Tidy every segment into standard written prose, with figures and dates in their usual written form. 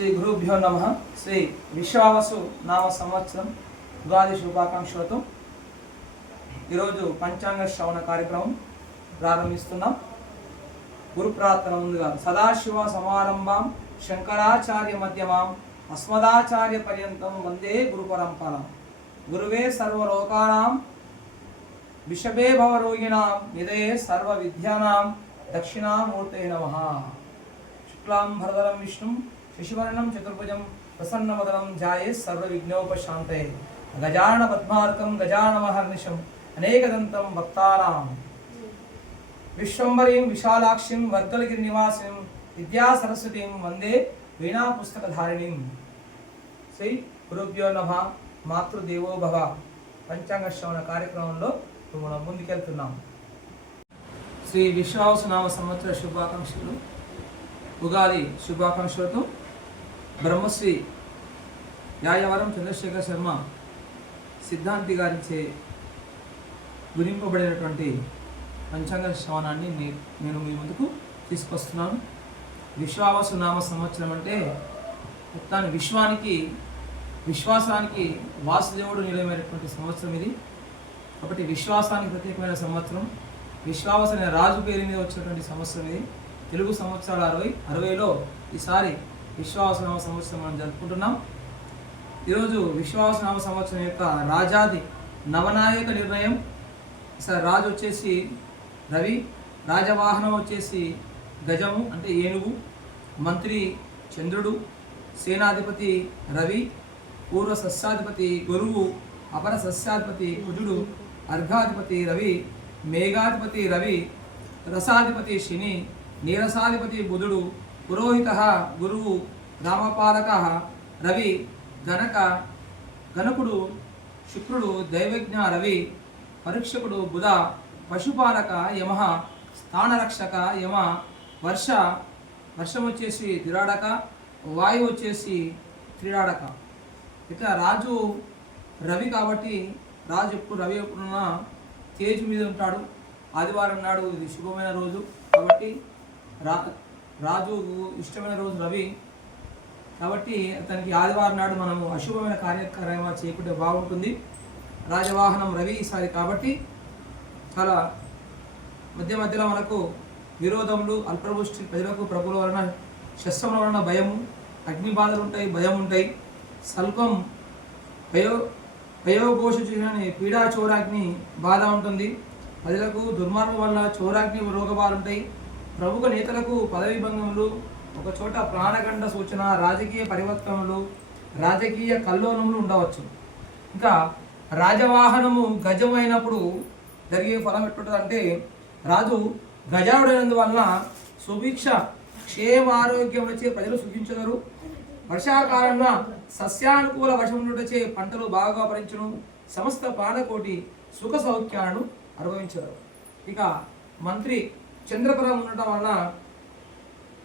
శ్రీ గురుభ్యో నమః. శ్రీ విశ్వావసు నామ సంవత్సరం ఉగాది శుభాకాంక్షలతో ఈరోజు పంచాంగ శ్రవణ కార్యక్రమం ప్రారంభిస్తున్నాం. గురు ప్రార్థన ముందుగా సదాశివ సమారంభాం శంకరాచార్య మధ్యమాం అస్మదాచార్య పర్యంతం వందే గురు పరంపరాం. గురువే సర్వలోకానాం విషభే భవరోగిణాం నిదయే సర్వ విద్యానాం దక్షిణామూర్తే నమః. శుక్లాం భరధరం విష్ణుం శశివర్ణం చతుర్భుజం ప్రసన్నవదనం ధ్యాయే సర్వవిఘ్నోపశాంతయే. గజానన పద్మార్కం గజాననమహర్నిశం అనేకదంతం భక్తానాం విశ్వంబరీం విశాలాక్షిం వర్గలగిరి నివాసిం విద్యా సరస్వతీం వందే వీణా పుస్తకధారిణీం. శ్రీ గురుభ్యో నమః. మాతృదేవో భవ పంచాంగ శ్రవణ కార్యక్రమంలో మనం ముందుకెళ్తున్నాం. శ్రీ విశ్వావసునామ సంవత్సర శుభాకాంక్షలు, ఉగాది శుభాకాంక్షలతో బ్రహ్మశ్రీ యాయవరం చంద్రశేఖర్ శర్మ సిద్ధాంతి గారించే గురింపబడినటువంటి పంచాంగ శ్రవణాన్ని నేను మీ ముందుకు తీసుకొస్తున్నాను. విశ్వావసునామ సంవత్సరం అంటే మొత్తాన్ని విశ్వాసానికి వాసుదేవుడు నిలయమైనటువంటి సంవత్సరం ఇది. కాబట్టి విశ్వాసానికి ప్రత్యేకమైన సంవత్సరం. విశ్వావసు అనే రాజు పేరు మీద వచ్చినటువంటి సంవత్సరం ఇది. తెలుగు సంవత్సరాలు 60లో ఈసారి విశ్వావసునామ సంవత్సరం మనం జరుపుకుంటున్నాం. ఈరోజు విశ్వావసునామ సంవత్సరం యొక్క రాజాది నవనాయక నిర్ణయం. ఈసారి రాజు వచ్చేసి రవి, రాజవాహనం వచ్చేసి గజము అంటే ఏనుగు, మంత్రి చంద్రుడు, సేనాధిపతి రవి, పూర్వ సస్యాధిపతి గురువు, అపర సస్యాధిపతి కుజుడు, అర్ఘాధిపతి రవి, మేఘాధిపతి రవి, రసాధిపతి శని, నీరసాధిపతి బుధుడు, పురోహిత గురువు, రామపాలక రవి, గణకుడు శుక్రుడు, దైవజ్ఞ రవి, పరీక్షకుడు బుధ, పశుపాలక యమ, స్థానరక్షక యమ, వర్షం వచ్చేసి దిరాడక, వాయువు వచ్చేసి త్రిడాడక. ఇట్లా రాజు రవి కాబట్టి రాజు రవి ఎప్పుడున్నా తేజు మీద ఉంటాడు. ఆదివారం నాడు ఇది శుభమైన రోజు కాబట్టి రాజు ఇష్టమైన రోజు రవి కాబట్టి అతనికి ఆదివారం నాడు మనము అశుభమైన కార్యక్రమాలు చేయకుంటే బాగుంటుంది. రాజవాహనం రవి ఈసారి కాబట్టి చాలా మధ్యలో మనకు విరోధములు, అల్పవృష్టి, ప్రజలకు ప్రభుల వలన శస్త్రముల వలన భయము, అగ్ని బాధలు ఉంటాయి, భయం ఉంటాయి. స్వల్పం భయోఘోష పీడా చోరాగ్ని బాధ ఉంటుంది. ప్రజలకు దుర్మార్గం వల్ల చోరాగ్ని రోగబాలు ఉంటాయి. ప్రముఖ నేతలకు పదవి భంగములు, ఒక చోట ప్రాణగండ సూచన, రాజకీయ పరివర్తనలు, రాజకీయ కల్లోలములు ఉండవచ్చు. ఇంకా రాజవాహనము గజమైనప్పుడు జరిగే ఫలం ఎట్లుంటుందంటే రాజు గజావుడైనందువలన సుభిక్ష క్షేమారోగ్యములచే ప్రజలు సుఖించగలరు. వర్షాకాలంలో సస్యానుకూల వర్షములచే పంటలు బాగా ఫలించును. సమస్త ప్రాణకోటి సుఖ సౌఖ్యాలను అనుభవించగలరు. ఇక మంత్రి చంద్రపురం ఉండటం వలన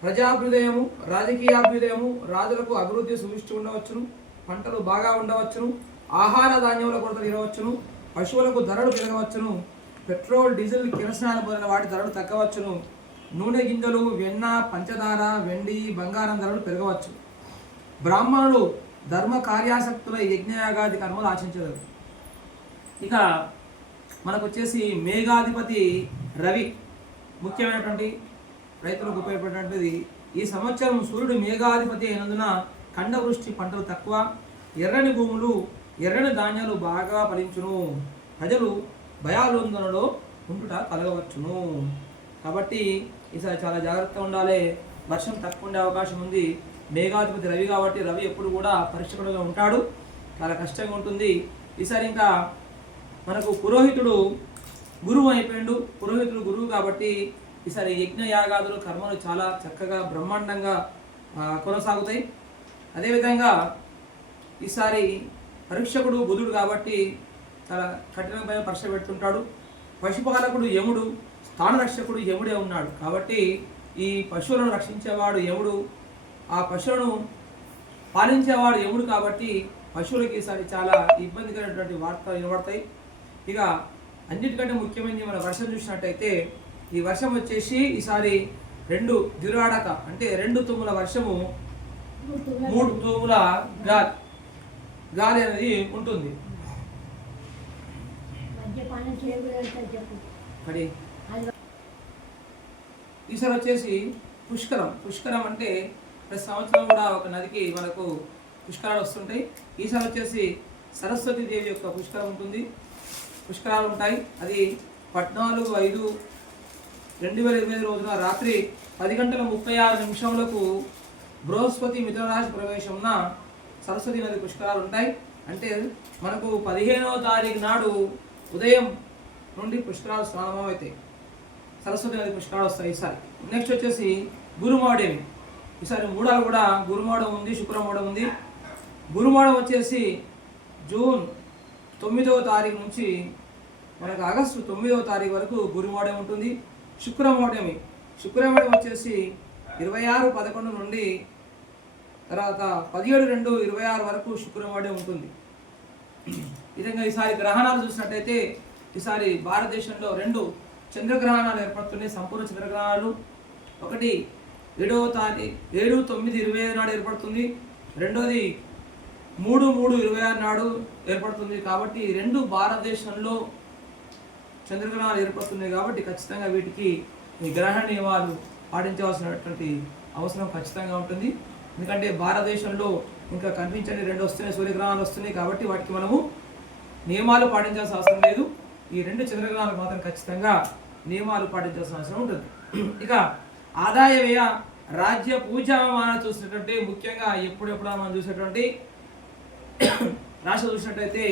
ప్రజాభ్యుదయము, రాజకీయాభ్యుదయము, రాజులకు అభివృద్ధి సువిష్టి ఉండవచ్చును. పంటలు బాగా ఉండవచ్చును. ఆహార ధాన్యముల కొరత తీరవచ్చును. పశువులకు ధరలు పెరగవచ్చును. పెట్రోల్, డీజిల్, కిరసనాలు మొదలైన వాటి ధరలు తగ్గవచ్చును. నూనె గింజలు, వెన్న, పంచదార, వెండి, బంగారం ధరలు పెరగవచ్చు. బ్రాహ్మణులు ధర్మ కార్యాసక్తుల యజ్ఞయాగాది కర్మలు ఆచరించగలరు. ఇక మనకు వచ్చేసి మేఘాధిపతి రవి ముఖ్యమైనటువంటి రైతులకు ఉపయోగపడేటువంటిది. ఈ సంవత్సరం సూర్యుడు మేఘాధిపతి అయినందున ఖండవృష్టి, పంటలు తక్కువ, ఎర్రని భూములు, ఎర్రని ధాన్యాలు బాగా ఫలించును. ప్రజలు భయాలోందనలో ఉంటుట కలగవచ్చును. కాబట్టి ఈసారి చాలా జాగ్రత్తగా ఉండాలి. వర్షం తక్కువ ఉండే అవకాశం ఉంది. మేఘాధిపతి రవి కాబట్టి రవి ఎప్పుడు కూడా పరీక్షకుడుగా ఉంటాడు. చాలా కష్టంగా ఉంటుంది. ఈసారి ఇంకా మనకు పురోహితుడు గురువు అయిపోయిండు. పురోహితుడు గురువు కాబట్టి ఈసారి యజ్ఞ యాగాదులు, కర్మలు చాలా చక్కగా బ్రహ్మాండంగా కొనసాగుతాయి. అదేవిధంగా ఈసారి పరీక్షకుడు బుధుడు కాబట్టి చాలా కఠినమైన పరీక్ష పెడుతుంటాడు. పశుపాలకుడు యముడు, స్థానరక్షకుడు యముడే ఉన్నాడు కాబట్టి ఈ పశువులను రక్షించేవాడు యముడు, ఆ పశువులను పాలించేవాడు యముడు కాబట్టి పశువులకి ఈసారి చాలా ఇబ్బందికరమైనటువంటి వార్తలు వినబడతాయి. ఇక అన్నిటికంటే ముఖ్యమైనది మన వర్షం చూసినట్టయితే ఈ వర్షం వచ్చేసి ఈసారి 2 దిరాడక అంటే 2 తుమ్ముల వర్షము 3 తూముల గాలి అనేది ఉంటుంది. ఈసారి వచ్చేసి పుష్కరం అంటే ప్రతి సంవత్సరం కూడా ఒక నదికి మనకు పుష్కరాలు వస్తుంటాయి. ఈసారి వచ్చేసి సరస్వతి దేవి యొక్క పుష్కరం ఉంటుంది, పుష్కరాలు ఉంటాయి. అది 14/5/2020 రోజున రాత్రి 10:36 బృహస్పతి మిథున రాశి ప్రవేశంన సరస్వతి నది పుష్కరాలు ఉంటాయి. అంటే మనకు 15వ తారీఖు నాడు ఉదయం నుండి పుష్కరాలు స్నానం అవుతాయి, సరస్వతి నది పుష్కరాలు వస్తాయి. ఈసారి నెక్స్ట్ వచ్చేసి గురుమౌఢ్యమి. ఈసారి మూడాలు కూడా గురుమౌఢం ఉంది, శుక్రమౌఢం ఉంది. గురుమౌఢం వచ్చేసి జూన్ 9వ తారీఖు నుంచి మనకు ఆగస్టు 9వ తారీఖు వరకు గురుమౌఢ్యం ఉంటుంది. శుక్రమౌఢ్యమి వచ్చేసి 26/11 నుండి తర్వాత 17/2/26 వరకు శుక్రమౌఢ్యం ఉంటుంది. ఈ విధంగా ఈసారి గ్రహణాలు చూసినట్టయితే ఈసారి భారతదేశంలో 2 చంద్రగ్రహణాలు ఏర్పడుతున్నాయి, సంపూర్ణ చంద్రగ్రహణాలు. ఒకటి 7/9/25 నాడు ఏర్పడుతుంది, రెండోది 3/3/26 నాడు ఏర్పడుతుంది. కాబట్టి 2 భారతదేశంలో చంద్రగ్రహణాలు ఏర్పడుతున్నాయి. కాబట్టి ఖచ్చితంగా వీటికి ఈ గ్రహణ నియమాలు పాటించవలసినటువంటి అవసరం ఖచ్చితంగా ఉంటుంది. ఎందుకంటే భారతదేశంలో ఇంకా కనిపించని 2 వస్తున్నాయి, సూర్యగ్రహణాలు వస్తున్నాయి. కాబట్టి వాటికి మనము నియమాలు పాటించాల్సిన అవసరం లేదు. ఈ 2 చంద్రగ్రహణాలకు మాత్రం ఖచ్చితంగా నియమాలు పాటించాల్సిన అవసరం ఉంటుంది. ఇక ఆదాయ వ్యయ రాజ్య పూజామానం చూసినటువంటి ముఖ్యంగా ఎప్పుడెప్పుడు మనం చూసేటువంటి రాశి చూసినట్టయితే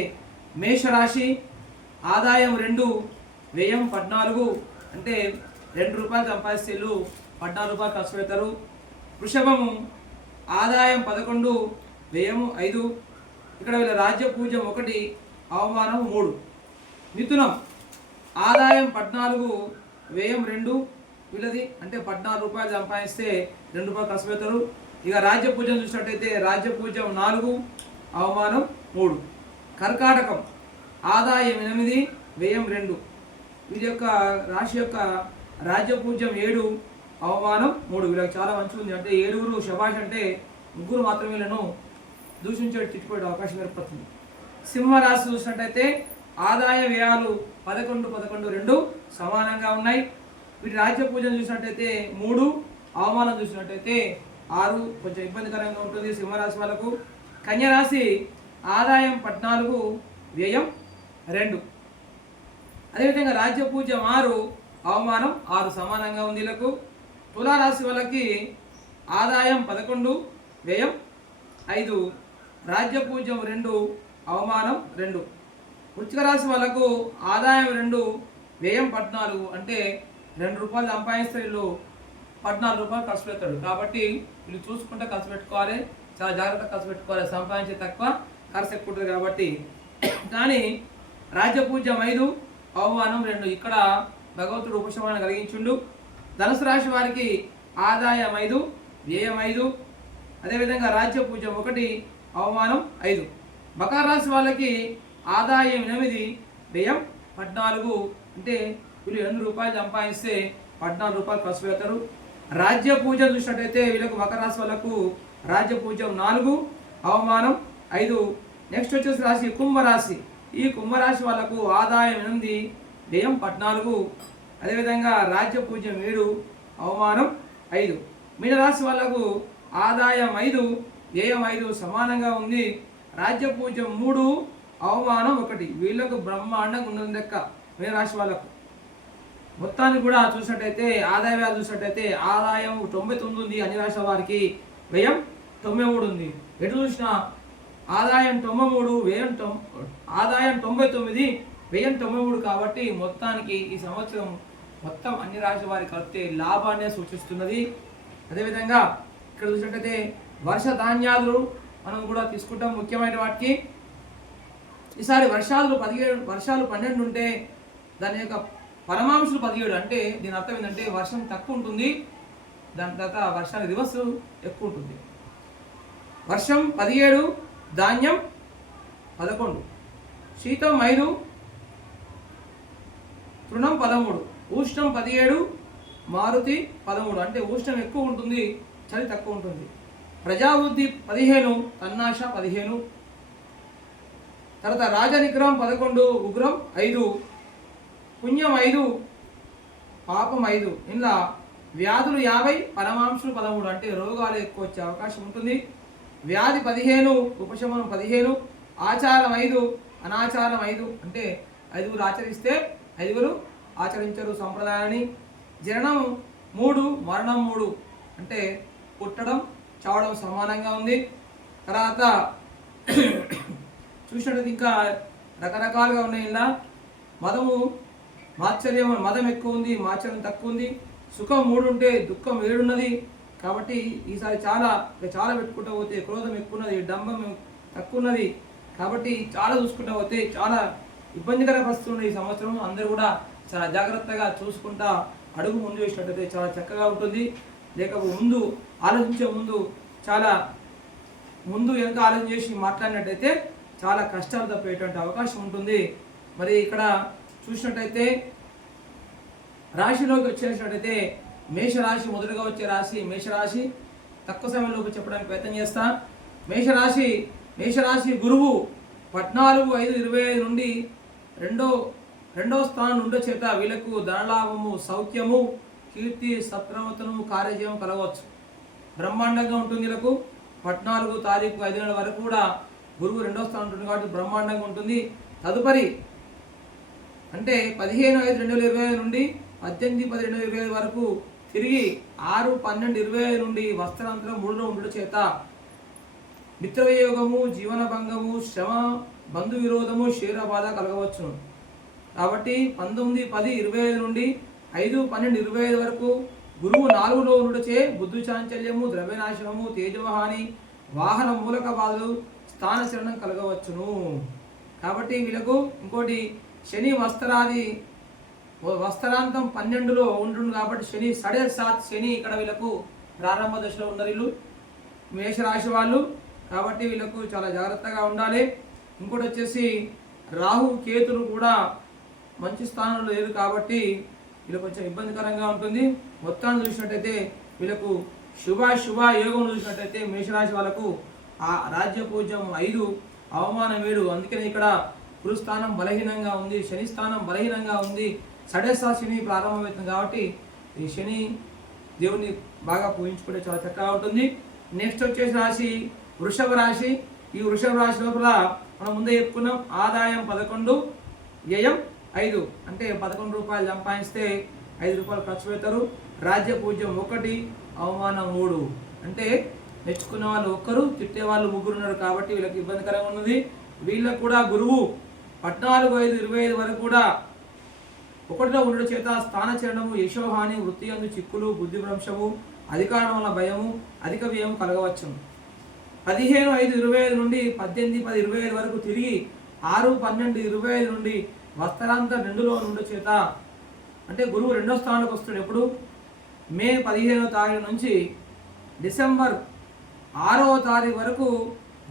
మేషరాశి ఆదాయం 2, వ్యయం 14. అంటే ₹2 సంపాదిస్తే 14 ఖర్చు పెడతారు. వృషభము ఆదాయం 11, వ్యయం 5. ఇక్కడ వీళ్ళ రాజ్య పూజ్యం 1, అవమానం 3. మిథునం ఆదాయం 14, వ్యయం 2 వీళ్ళది. అంటే ₹14 సంపాదిస్తే ₹2 ఖర్చు పెడతారు. ఇక రాజ్య పూజ్యం చూసినట్టయితే రాజ్య పూజ్యం 4, అవమానం 3. కర్కాటకం ఆదాయం 8, వ్యయం 2. వీళ్ళ యొక్క రాశి యొక్క రాజ్య పూజ్యం 7, అవమానం 3. వీళ్ళకి చాలా మంచిగా ఉంది. అంటే 7 శభాష్, అంటే 3 మాత్రమే వీళ్ళను దూషించే తిట్టిపోయే అవకాశం ఏర్పడుతుంది. సింహరాశి చూసినట్టయితే ఆదాయ వ్యయాలు 11, 2 సమానంగా ఉన్నాయి. వీటి రాజ్య పూజన చూసినట్టయితే 3, అవమానం చూసినట్టయితే 6. కొంచెం ఇబ్బందికరంగా ఉంటుంది సింహరాశి వాళ్ళకు. కన్యరాశి ఆదాయం 14, వ్యయం 2. అదేవిధంగా రాజ్య పూజ్యం 6, అవమానం 6 సమానంగా ఉంది వీళ్ళకు. తులారాశి వాళ్ళకి ఆదాయం 11, వ్యయం 5. రాజ్య పూజ్యం 2, అవమానం 2. వృశ్చిక రాశి వాళ్ళకు ఆదాయం 2, వ్యయం 14. అంటే ₹2 సంపాదిస్తే వీళ్ళు ₹14 ఖర్చు పెడతాడు. కాబట్టి వీళ్ళు చూసుకుంటే ఖర్చు పెట్టుకోవాలి, చాలా జాగ్రత్తగా ఖర్చు పెట్టుకోవాలి. సంపాదించే తక్కువ, ఖర్చు ఎక్కువ ఉంటుంది కాబట్టి. కానీ రాజ్య పూజ్యం 5, అవమానం 2. ఇక్కడ భగవంతుడు ఉపశమనం కలిగించుండు. ధనుసు రాశి వారికి ఆదాయం 5, వ్యయం 5. అదేవిధంగా రాజ్య పూజ్యం 1, అవమానం 5. మకర రాశి వాళ్ళకి ఆదాయం 8, వ్యయం 14. అంటే వీళ్ళు ₹8 సంపాదిస్తే ₹14 ఖర్చు పెడతారు. రాజ్య పూజ చూసినట్టయితే వీళ్ళకు మకర రాశి వాళ్ళకు రాజ్య పూజ్యం 4, అవమానం 5. నెక్స్ట్ వచ్చేసి రాశి కుంభరాశి. ఈ కుంభరాశి వాళ్ళకు ఆదాయం 8, వ్యయం 14. అదేవిధంగా రాజ్య పూజ్యం 7, అవమానం 5. మీనరాశి వాళ్ళకు ఆదాయం 5, వ్యయం 5 సమానంగా ఉంది. రాజ్య పూజ్యం 3, అవమానం 1. వీళ్ళకు బ్రహ్మాండంగా ఉన్నది లెక్క. మీనరాశి వాళ్ళకు మొత్తాన్ని కూడా చూసినట్టయితే ఆదాయ వ్యయాలు చూసినట్టయితే ఆదాయం 99 ఉంది అన్ని రాశుల వారికి, వ్యయం 93 ఉంది. ఎటు చూసినా ఆదాయం 93, వ్యయం ఆదాయం 99, వ్యయం 93. కాబట్టి మొత్తానికి ఈ సంవత్సరం మొత్తం అన్ని రాశుల వారికి కలిపితే లాభాన్ని సూచిస్తున్నది. అదేవిధంగా ఇక్కడ చూసినట్టయితే వర్ష ధాన్యాలు మనం కూడా తీసుకుంటాం ముఖ్యమైన వాటికి. ఈసారి వర్షాలు 12 ఉంటే దాని యొక్క పరమాంశులు 17. అంటే దీని అర్థం ఏంటంటే వర్షం తక్కువ ఉంటుంది, దాని తర్వాత వర్షానికి రివర్స్ ఎక్కువ ఉంటుంది. వర్షం 17, ధాన్యం 11, శీతం 5, తృణం 13, ఉష్ణం 17, మారుతి 13. అంటే ఉష్ణం ఎక్కువ ఉంటుంది, చలి తక్కువ ఉంటుంది. ప్రజాబుద్ధి 15, తన్నాశ 15. తర్వాత రాజనిగ్రహం 11, ఉగ్రం 5, పుణ్యం 5, పాపం 5. ఇలా వ్యాధులు 50, పరమాంశులు 13. అంటే రోగాలు ఎక్కువ వచ్చే అవకాశం ఉంటుంది. వ్యాధి 15, ఉపశమనం 15, ఆచారం 5, అనాచారం 5. అంటే 5 ఆచరిస్తే 5 ఆచరించరు సంప్రదాయాన్ని. జననం 3, మరణం 3. అంటే పుట్టడం చావడం సమానంగా ఉంది. తర్వాత చూసినట్టు ఇంకా రకరకాలుగా ఉన్నాయి. ఇలా మదము మాత్సర్యం, మదం ఎక్కువ ఉంది, మాత్సర్యం తక్కువ ఉంది. సుఖం 3 ఉంటే దుఃఖం 7 ఉన్నది. కాబట్టి ఈసారి చాలా పెట్టుకుంటూ పోతే క్రోధం ఎక్కువ ఉన్నది, డంబం తక్కువ ఉన్నది. కాబట్టి చాలా చూసుకుంటూ పోతే చాలా ఇబ్బందికర పరిస్థితులు ఉన్నాయి ఈ సంవత్సరం. అందరూ కూడా చాలా జాగ్రత్తగా చూసుకుంటా అడుగు ముందు వేసినట్టయితే చాలా చక్కగా ఉంటుంది. లేకపోతే ఆలోచించే ముందు చాలా వెనక ఆలోచన చేసి మాట్లాడినట్టయితే చాలా కష్టాలు తప్పేటువంటి అవకాశం ఉంటుంది. మరి ఇక్కడ చూసినట్టయితే రాశిలోకి వచ్చేసినట్టయితే మేషరాశి మొదలుగా వచ్చే రాశి మేషరాశి. తక్కువ సమయంలోపు చెప్పడానికి ప్రయత్నం చేస్తా. మేషరాశి గురువు 14/5/25 నుండి రెండో స్థానం నుండి చేత వీళ్ళకు ధనలాభము, సౌఖ్యము, కీర్తి, సత్ప్రవర్తనము, కార్యజయం కలగవచ్చు. బ్రహ్మాండంగా ఉంటుంది. వీళ్ళకు 14 తారీఖు 5 నెలల వరకు కూడా గురువు 2వ స్థానం ఉంటుంది కాబట్టి బ్రహ్మాండంగా ఉంటుంది. తదుపరి అంటే 15/5/2025 నుండి 18/10/2025 వరకు తిరిగి 6/12/25 నుండి వస్త్రాంతరం 3లో ఉండడం చేత మిత్రవియోగము, జీవన భంగము, శ్రమ, బంధు విరోధము, క్షీరబాధ కలగవచ్చును. కాబట్టి 19/10/25 నుండి 5/12/25 వరకు గురువు 4లో ఉండటచే బుద్ధి చాంచల్యము, ద్రవ్యనాశనము, తేజోహాని, వాహన మూలక బాధలు, స్థానచలనం కలగవచ్చును. కాబట్టి వీళ్ళకు ఇంకోటి శని వస్త్రాంతం 12లో ఉంటుంది కాబట్టి శని 7.5 శని ఇక్కడ వీళ్ళకు ప్రారంభ దశలో ఉన్నారు వీళ్ళు మేషరాశి వాళ్ళు. కాబట్టి వీళ్ళకు చాలా జాగ్రత్తగా ఉండాలి. ఇంకోటి వచ్చేసి రాహు కేతులు కూడా మంచి స్థానంలో లేదు కాబట్టి వీళ్ళకి కొంచెం ఇబ్బందికరంగా ఉంటుంది. మొత్తాన్ని చూసినట్టయితే వీళ్ళకు శుభ యోగం చూసినట్టయితే మేషరాశి వాళ్ళకు ఆ రాజ్య పూజ్యం 5, అవమానం 7. అందుకని ఇక్కడ గురుస్థానం బలహీనంగా ఉంది, శని స్థానం బలహీనంగా ఉంది. 7.5 శని ప్రారంభమవుతుంది కాబట్టి ఈ శని దేవుని బాగా పూజించుకుంటే చాలా చక్కగా ఉంటుంది. నెక్స్ట్ వచ్చేసి రాశి వృషభ రాశి. ఈ వృషభ రాశి లోపల మనం ముందే చెప్పుకున్నాం, ఆదాయం 11, వ్యయం 5. అంటే 11 రూపాయలు సంపాదిస్తే 5 రూపాయలు ఖర్చు పెడతారు. రాజ్య పూజ్యం 1, అవమానం 3. అంటే మెచ్చుకున్న వాళ్ళు 1, తిట్టే వాళ్ళు 3 ఉన్నారు కాబట్టి వీళ్ళకి ఇబ్బందికరంగా ఉన్నది. వీళ్ళకు కూడా గురువు 14/5/25 వరకు కూడా 1లో ఉండడం చేత స్థానచరణము, యశోహాని, వృత్తి యందు చిక్కులు, బుద్ధిభ్రంశము, అధికారం వల్ల భయము, అధిక వ్యయం కలగవచ్చును. 15/5/25 నుండి 18/10/25 వరకు తిరిగి 6/12/25 నుండి వస్త్రాంతం 2లో ఉండడం చేత అంటే గురువు 2వ స్థానానికి వస్తాడు. ఎప్పుడు మే 15వ తారీఖు నుంచి డిసెంబర్ 6వ తారీఖు వరకు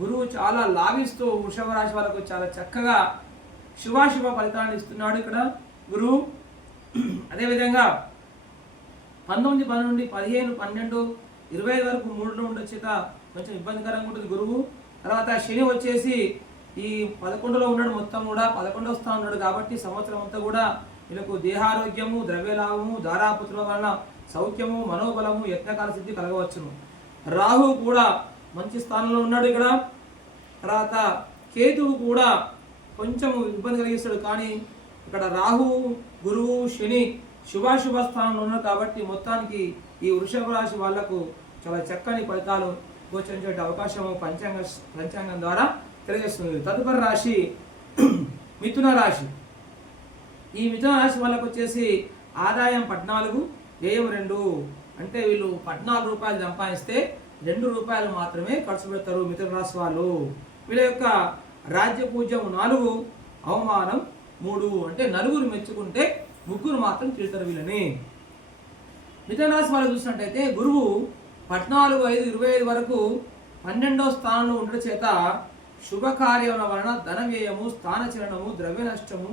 గురువు చాలా లాభిస్తూ వృషభ రాశి వాళ్ళకు చాలా చక్కగా శుభాశుభ ఫలితాన్ని ఇస్తున్నాడు ఇక్కడ గురువు. అదేవిధంగా 19/10 నుండి 15/12/25 వరకు 3లో ఉండడం చేత కొంచెం ఇబ్బందికరంగా ఉంటుంది గురువు. తర్వాత శని వచ్చేసి ఈ 11లో ఉన్నాడు, మొత్తం కూడా 11వ స్థానం ఉన్నాడు కాబట్టి సంవత్సరం అంతా కూడా వీళ్ళకు దేహారోగ్యము, ద్రవ్యలాభము, ధారాపుత్రుల వలన సౌఖ్యము, మనోబలము, యత్నకాల సిద్ధి కలగవచ్చును. రాహు కూడా మంచి స్థానంలో ఉన్నాడు ఇక్కడ. తర్వాత కేతువు కూడా కొంచెం ఇబ్బంది కలిగిస్తాడు కానీ ఇక్కడ రాహు, గురువు, శని శుభాశుభ స్థానంలో ఉన్నారు కాబట్టి మొత్తానికి ఈ వృషభ రాశి వాళ్లకు చాలా చక్కని ఫలితాలు గోచరించే అవకాశం పంచాంగం ద్వారా తెలియజేస్తుంది. తదుపరి రాశి మిథున రాశి. ఈ మిథున రాశి వాళ్ళకు వచ్చేసి ఆదాయం 14, వ్యయం 2. అంటే వీళ్ళు 14 రూపాయలు సంపాదిస్తే 2 రూపాయలు మాత్రమే ఖర్చు పెడతారు మిథున రాశి వాళ్ళు. వీళ్ళ యొక్క రాజ్య పూజ్యం 4, అవమానం 3. అంటే 4 మెచ్చుకుంటే 3 మాత్రం తిడతారు వీళ్ళని. మిథున రాశి వాళ్ళు చూసినట్టయితే గురువు 14/5/25 వరకు 12వ స్థానంలో ఉండడం చేత శుభకార్యముల వలన ధన వ్యయము, స్థానచలనము, ద్రవ్య నష్టము,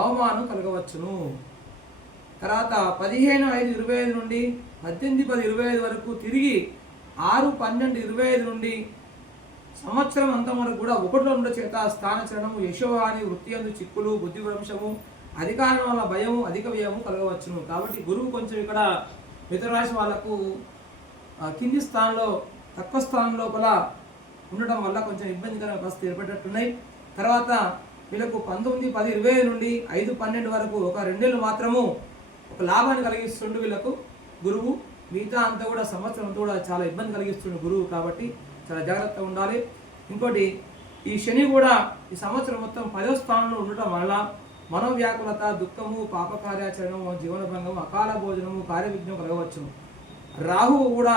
అవమానం కలగవచ్చును. తర్వాత 15/5/25 నుండి 18/10/25 వరకు తిరిగి 6-12-25 నుండి సంవత్సరం అంతం వరకు కూడా 1లో ఉండే చేత స్థానచరణము, యశోహాని, వృత్తి అందు చిక్కులు, బుద్ధి భ్రంశము, అధికారం వల్ల భయము, అధిక వ్యయము కలగవచ్చును. కాబట్టి గురువు కొంచెం ఇక్కడ మిథున రాశి వాళ్ళకు కింది స్థానంలో, తక్కువ స్థానం లోపల ఉండటం వల్ల కొంచెం ఇబ్బందికరమైన పరిస్థితి ఏర్పడేటట్టున్నాయి. తర్వాత వీళ్ళకు 19-10-25 నుండి 5-12 వరకు ఒక 2 నెలలు మాత్రము ఒక లాభాన్ని కలిగిస్తుండు వీళ్ళకు గురువు. మిగతా అంతా కూడా సంవత్సరం అంతా కూడా చాలా ఇబ్బంది కలిగిస్తుండు గురువు. కాబట్టి చాలా జాగ్రత్తగా ఉండాలి. ఇంకోటి, ఈ శని కూడా ఈ సంవత్సరం మొత్తం 10వ స్థానంలో ఉండటం వల్ల మనోవ్యాకులత, దుఃఖము, పాప కార్యాచరణము, జీవన భంగము, అకాల భోజనము, కార్యవిఘ్నం కలగవచ్చును. రాహువు కూడా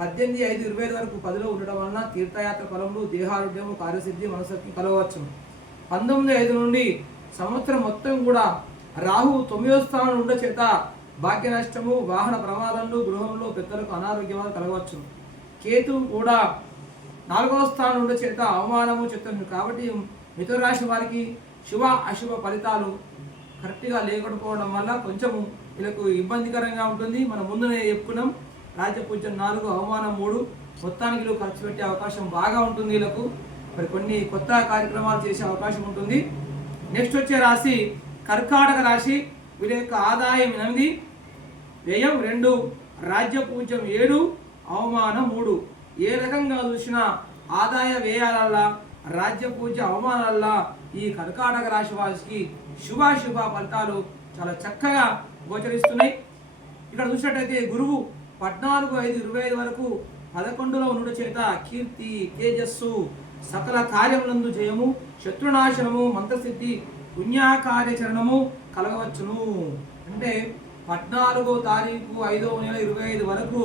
18-5-25 వరకు 10లో ఉండటం వలన తీర్థయాత్ర ఫలములు, దేహారోగ్యము, కార్యసిద్ధి, మనశక్తి కలగవచ్చును. 19-5 నుండి సంవత్సరం మొత్తం కూడా రాహువు 9వ స్థానంలో ఉండే చేత భాగ్య నష్టము, వాహన ప్రమాదాలు, గృహంలో పెద్దలకు అనారోగ్యము కలగవచ్చును. కేతువు కూడా 4వ స్థానం ఉండే చేత అవమానము, చిత్తము. కాబట్టి మిథున రాశి వారికి శుభ అశుభ ఫలితాలు కరెక్ట్గా లేకపోవడం వల్ల కొంచెము వీళ్ళకు ఇబ్బందికరంగా ఉంటుంది. మనం ముందునే చెప్పుకున్నాం, రాజ్యపూజ్యం 4, అవమానం 3. మొత్తానికి వీళ్ళు ఖర్చు పెట్టే అవకాశం బాగా ఉంటుంది వీళ్ళకు. మరి కొన్ని కొత్త కార్యక్రమాలు చేసే అవకాశం ఉంటుంది. నెక్స్ట్ వచ్చే రాశి కర్కాటక రాశి. వీళ్ళ యొక్క ఆదాయం 8, వ్యయం 2, రాజ్యపూజ్యం 7, అవమానం 3. ఏ రకంగా చూసినా ఆదాయ వ్యయాలల్లా, రాజ్యపూజ్య అవమానాలల్లా ఈ కర్కాటక రాశి వారికి శుభాశుభ ఫలితాలు చాలా చక్కగా గోచరిస్తున్నాయి. ఇక్కడ చూసినట్టయితే గురువు 14-5-25 వరకు 11లో ఉండుట చేత కీర్తి, తేజస్సు, సకల కార్యములందు జయము, శత్రునాశనము, మంత్రసిద్ధి, పుణ్యకార్యచరణము కలగవచ్చును. అంటే 14వ తారీఖు 5వ నెల 25 వరకు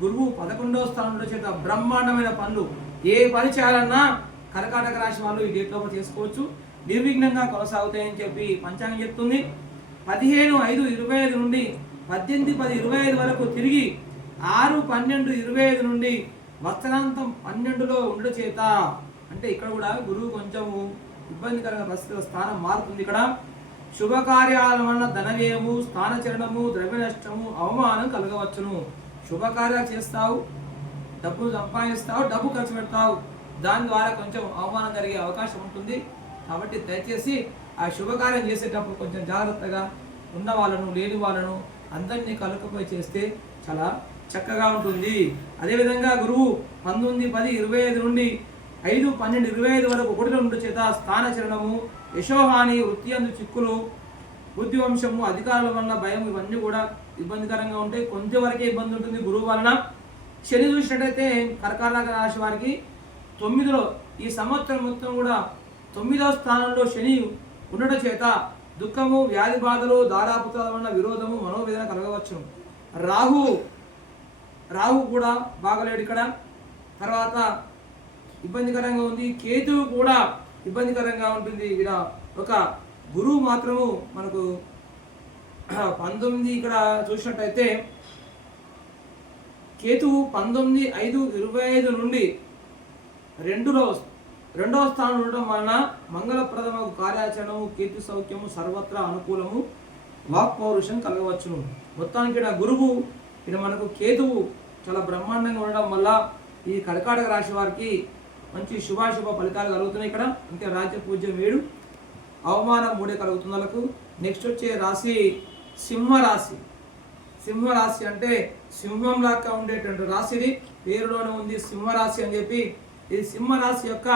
గురువు 11వ స్థానంలో చేత బ్రహ్మాండమైన పనులు, ఏ పని చేయాలన్నా కర్కాటక రాశి వాళ్ళు ఈ డేట్ లోపల చేసుకోవచ్చు, నిర్విఘ్నంగా కొనసాగుతాయని చెప్పి పంచాంగం చెప్తుంది. 15-5-25 నుండి 18-10-25 వరకు తిరిగి 6-12-25 నుండి వత్సరాంతం 12లో ఉండ చేత, అంటే ఇక్కడ కూడా గురువు కొంచెము ఇబ్బందికరంగా పరిస్థితుల స్థానం మారుతుంది. ఇక్కడ శుభకార్యాల వల్ల ధనవ్యయము, స్థానచరణము, ద్రవ్య నష్టము, అవమానం కలగవచ్చును. శుభకార్యాలు చేస్తావు, డబ్బు సంపాదిస్తావు, డబ్బు ఖర్చు పెడతావు, దాని ద్వారా కొంచెం అవమానం జరిగే అవకాశం ఉంటుంది. కాబట్టి దయచేసి ఆ శుభకార్యం చేసేటప్పుడు కొంచెం జాగ్రత్తగా ఉన్న వాళ్ళను, లేని వాళ్ళను అందరినీ కలుపుకొని చేస్తే చాలా చక్కగా ఉంటుంది. అదేవిధంగా గురువు 19-10-25 నుండి 5-12-25 వరకు 1లో ఉండు చేత స్థానచరణము, యశోహాని, వృత్తి అందు చిక్కులు, బుద్ధివంశము, అధికారుల వలన భయం, ఇవన్నీ కూడా ఇబ్బందికరంగా ఉంటాయి. కొంచెం వరకే ఇబ్బంది ఉంటుంది గురువు వలన. శని చూసినట్టయితే కర్కాటక రాశి వారికి 9లో ఈ సంవత్సరం మొత్తం కూడా 9వ స్థానంలో శని ఉండడం చేత దుఃఖము, వ్యాధి బాధలు, దారాపుత్రాల వలన విరోధము, మనోవేదన కలగవచ్చును. రాహు కూడా బాగలేడు ఇక్కడ. తర్వాత ఇబ్బందికరంగా ఉంది. కేతువు కూడా ఇబ్బందికరంగా ఉంటుంది. ఇక్కడ ఒక గురువు మాత్రము మనకు 19 ఇక్కడ చూసినట్టయితే కేతువు 19-5-25 నుండి 2వ స్థానం ఉండటం వలన మంగళప్రదము కార్యాచరణము, కీర్తి సౌఖ్యము, సర్వత్రా అనుకూలము, వాక్పౌరుషం కలగవచ్చును. మొత్తానికి ఇక్కడ గురువు, ఇక్కడ మనకు కేతువు చాలా బ్రహ్మాండంగా ఉండడం వల్ల ఈ కర్కాటక రాశి వారికి మంచి శుభాశుభ ఫలితాలు కలుగుతున్నాయి. ఇక్కడ అంతే రాజ్యపూజ్యం 7, అవమానం 3 కలుగుతుంది వాళ్ళకు. నెక్స్ట్ వచ్చే రాశి సింహరాశి. సింహరాశి అంటే సింహం లాగా ఉండేటువంటి రాశిది, పేరులోనే ఉంది సింహరాశి అని చెప్పి. ఈ సింహరాశి యొక్క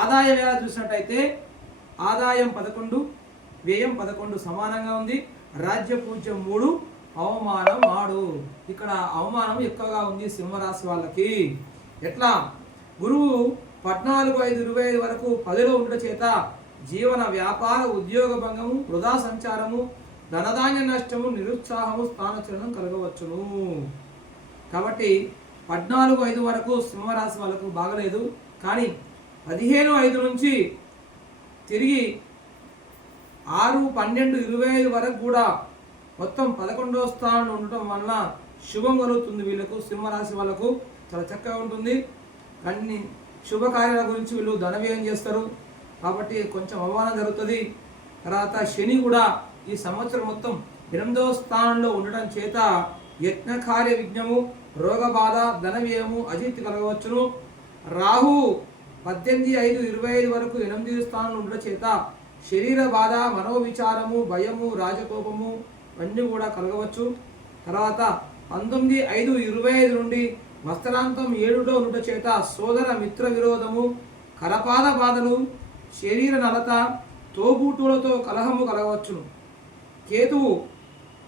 ఆదాయ వ్యయాలు చూసినట్టయితే ఆదాయం 11, వ్యయం 11 సమానంగా ఉంది. రాజ్యపూజ్యం 3, అవమానం 6. ఇక్కడ అవమానం ఎక్కువగా ఉంది సింహరాశి వాళ్ళకి. ఎట్లా? గురువు 14-5-25 వరకు 10లో ఉండడం చేత జీవన, వ్యాపార, ఉద్యోగ భంగము, వృధా సంచారము, ధనధాన్య నష్టము, నిరుత్సాహము, స్థానచలనం కలగవచ్చును. కాబట్టి 14-5 వరకు సింహరాశి వాళ్ళకు బాగలేదు. కానీ 15-5 నుంచి తిరిగి 6-12-25 వరకు కూడా మొత్తం 11వ స్థానంలో ఉండటం వల్ల శుభం కలుగుతుంది వీళ్ళకు. సింహరాశి వాళ్ళకు చాలా చక్కగా ఉంటుంది. అన్ని శుభకార్యాల గురించి వీళ్ళు ధనవ్యయం చేస్తారు కాబట్టి కొంచెం అవమానం జరుగుతుంది. తర్వాత శని కూడా ఈ సంవత్సరం మొత్తం 8వ స్థానంలో ఉండటం చేత యత్న కార్య విఘ్నము, రోగ బాధ, ధన వ్యయము, అజీర్తి కలగవచ్చును. రాహు 18-5-25 వరకు 8 స్థానంలో ఉండడం చేత శరీర బాధ, మనోవిచారము, భయము, రాజకోపము ఇవన్నీ కూడా కలగవచ్చు. తర్వాత 19-5-25 నుండి వస్త్రాంతం 7లో ఉండడం చేత సోదర మిత్ర విరోధము, కరపాద బాధలు, శరీర నలత, తోబూటులతో కలహము కలగవచ్చును. కేతువు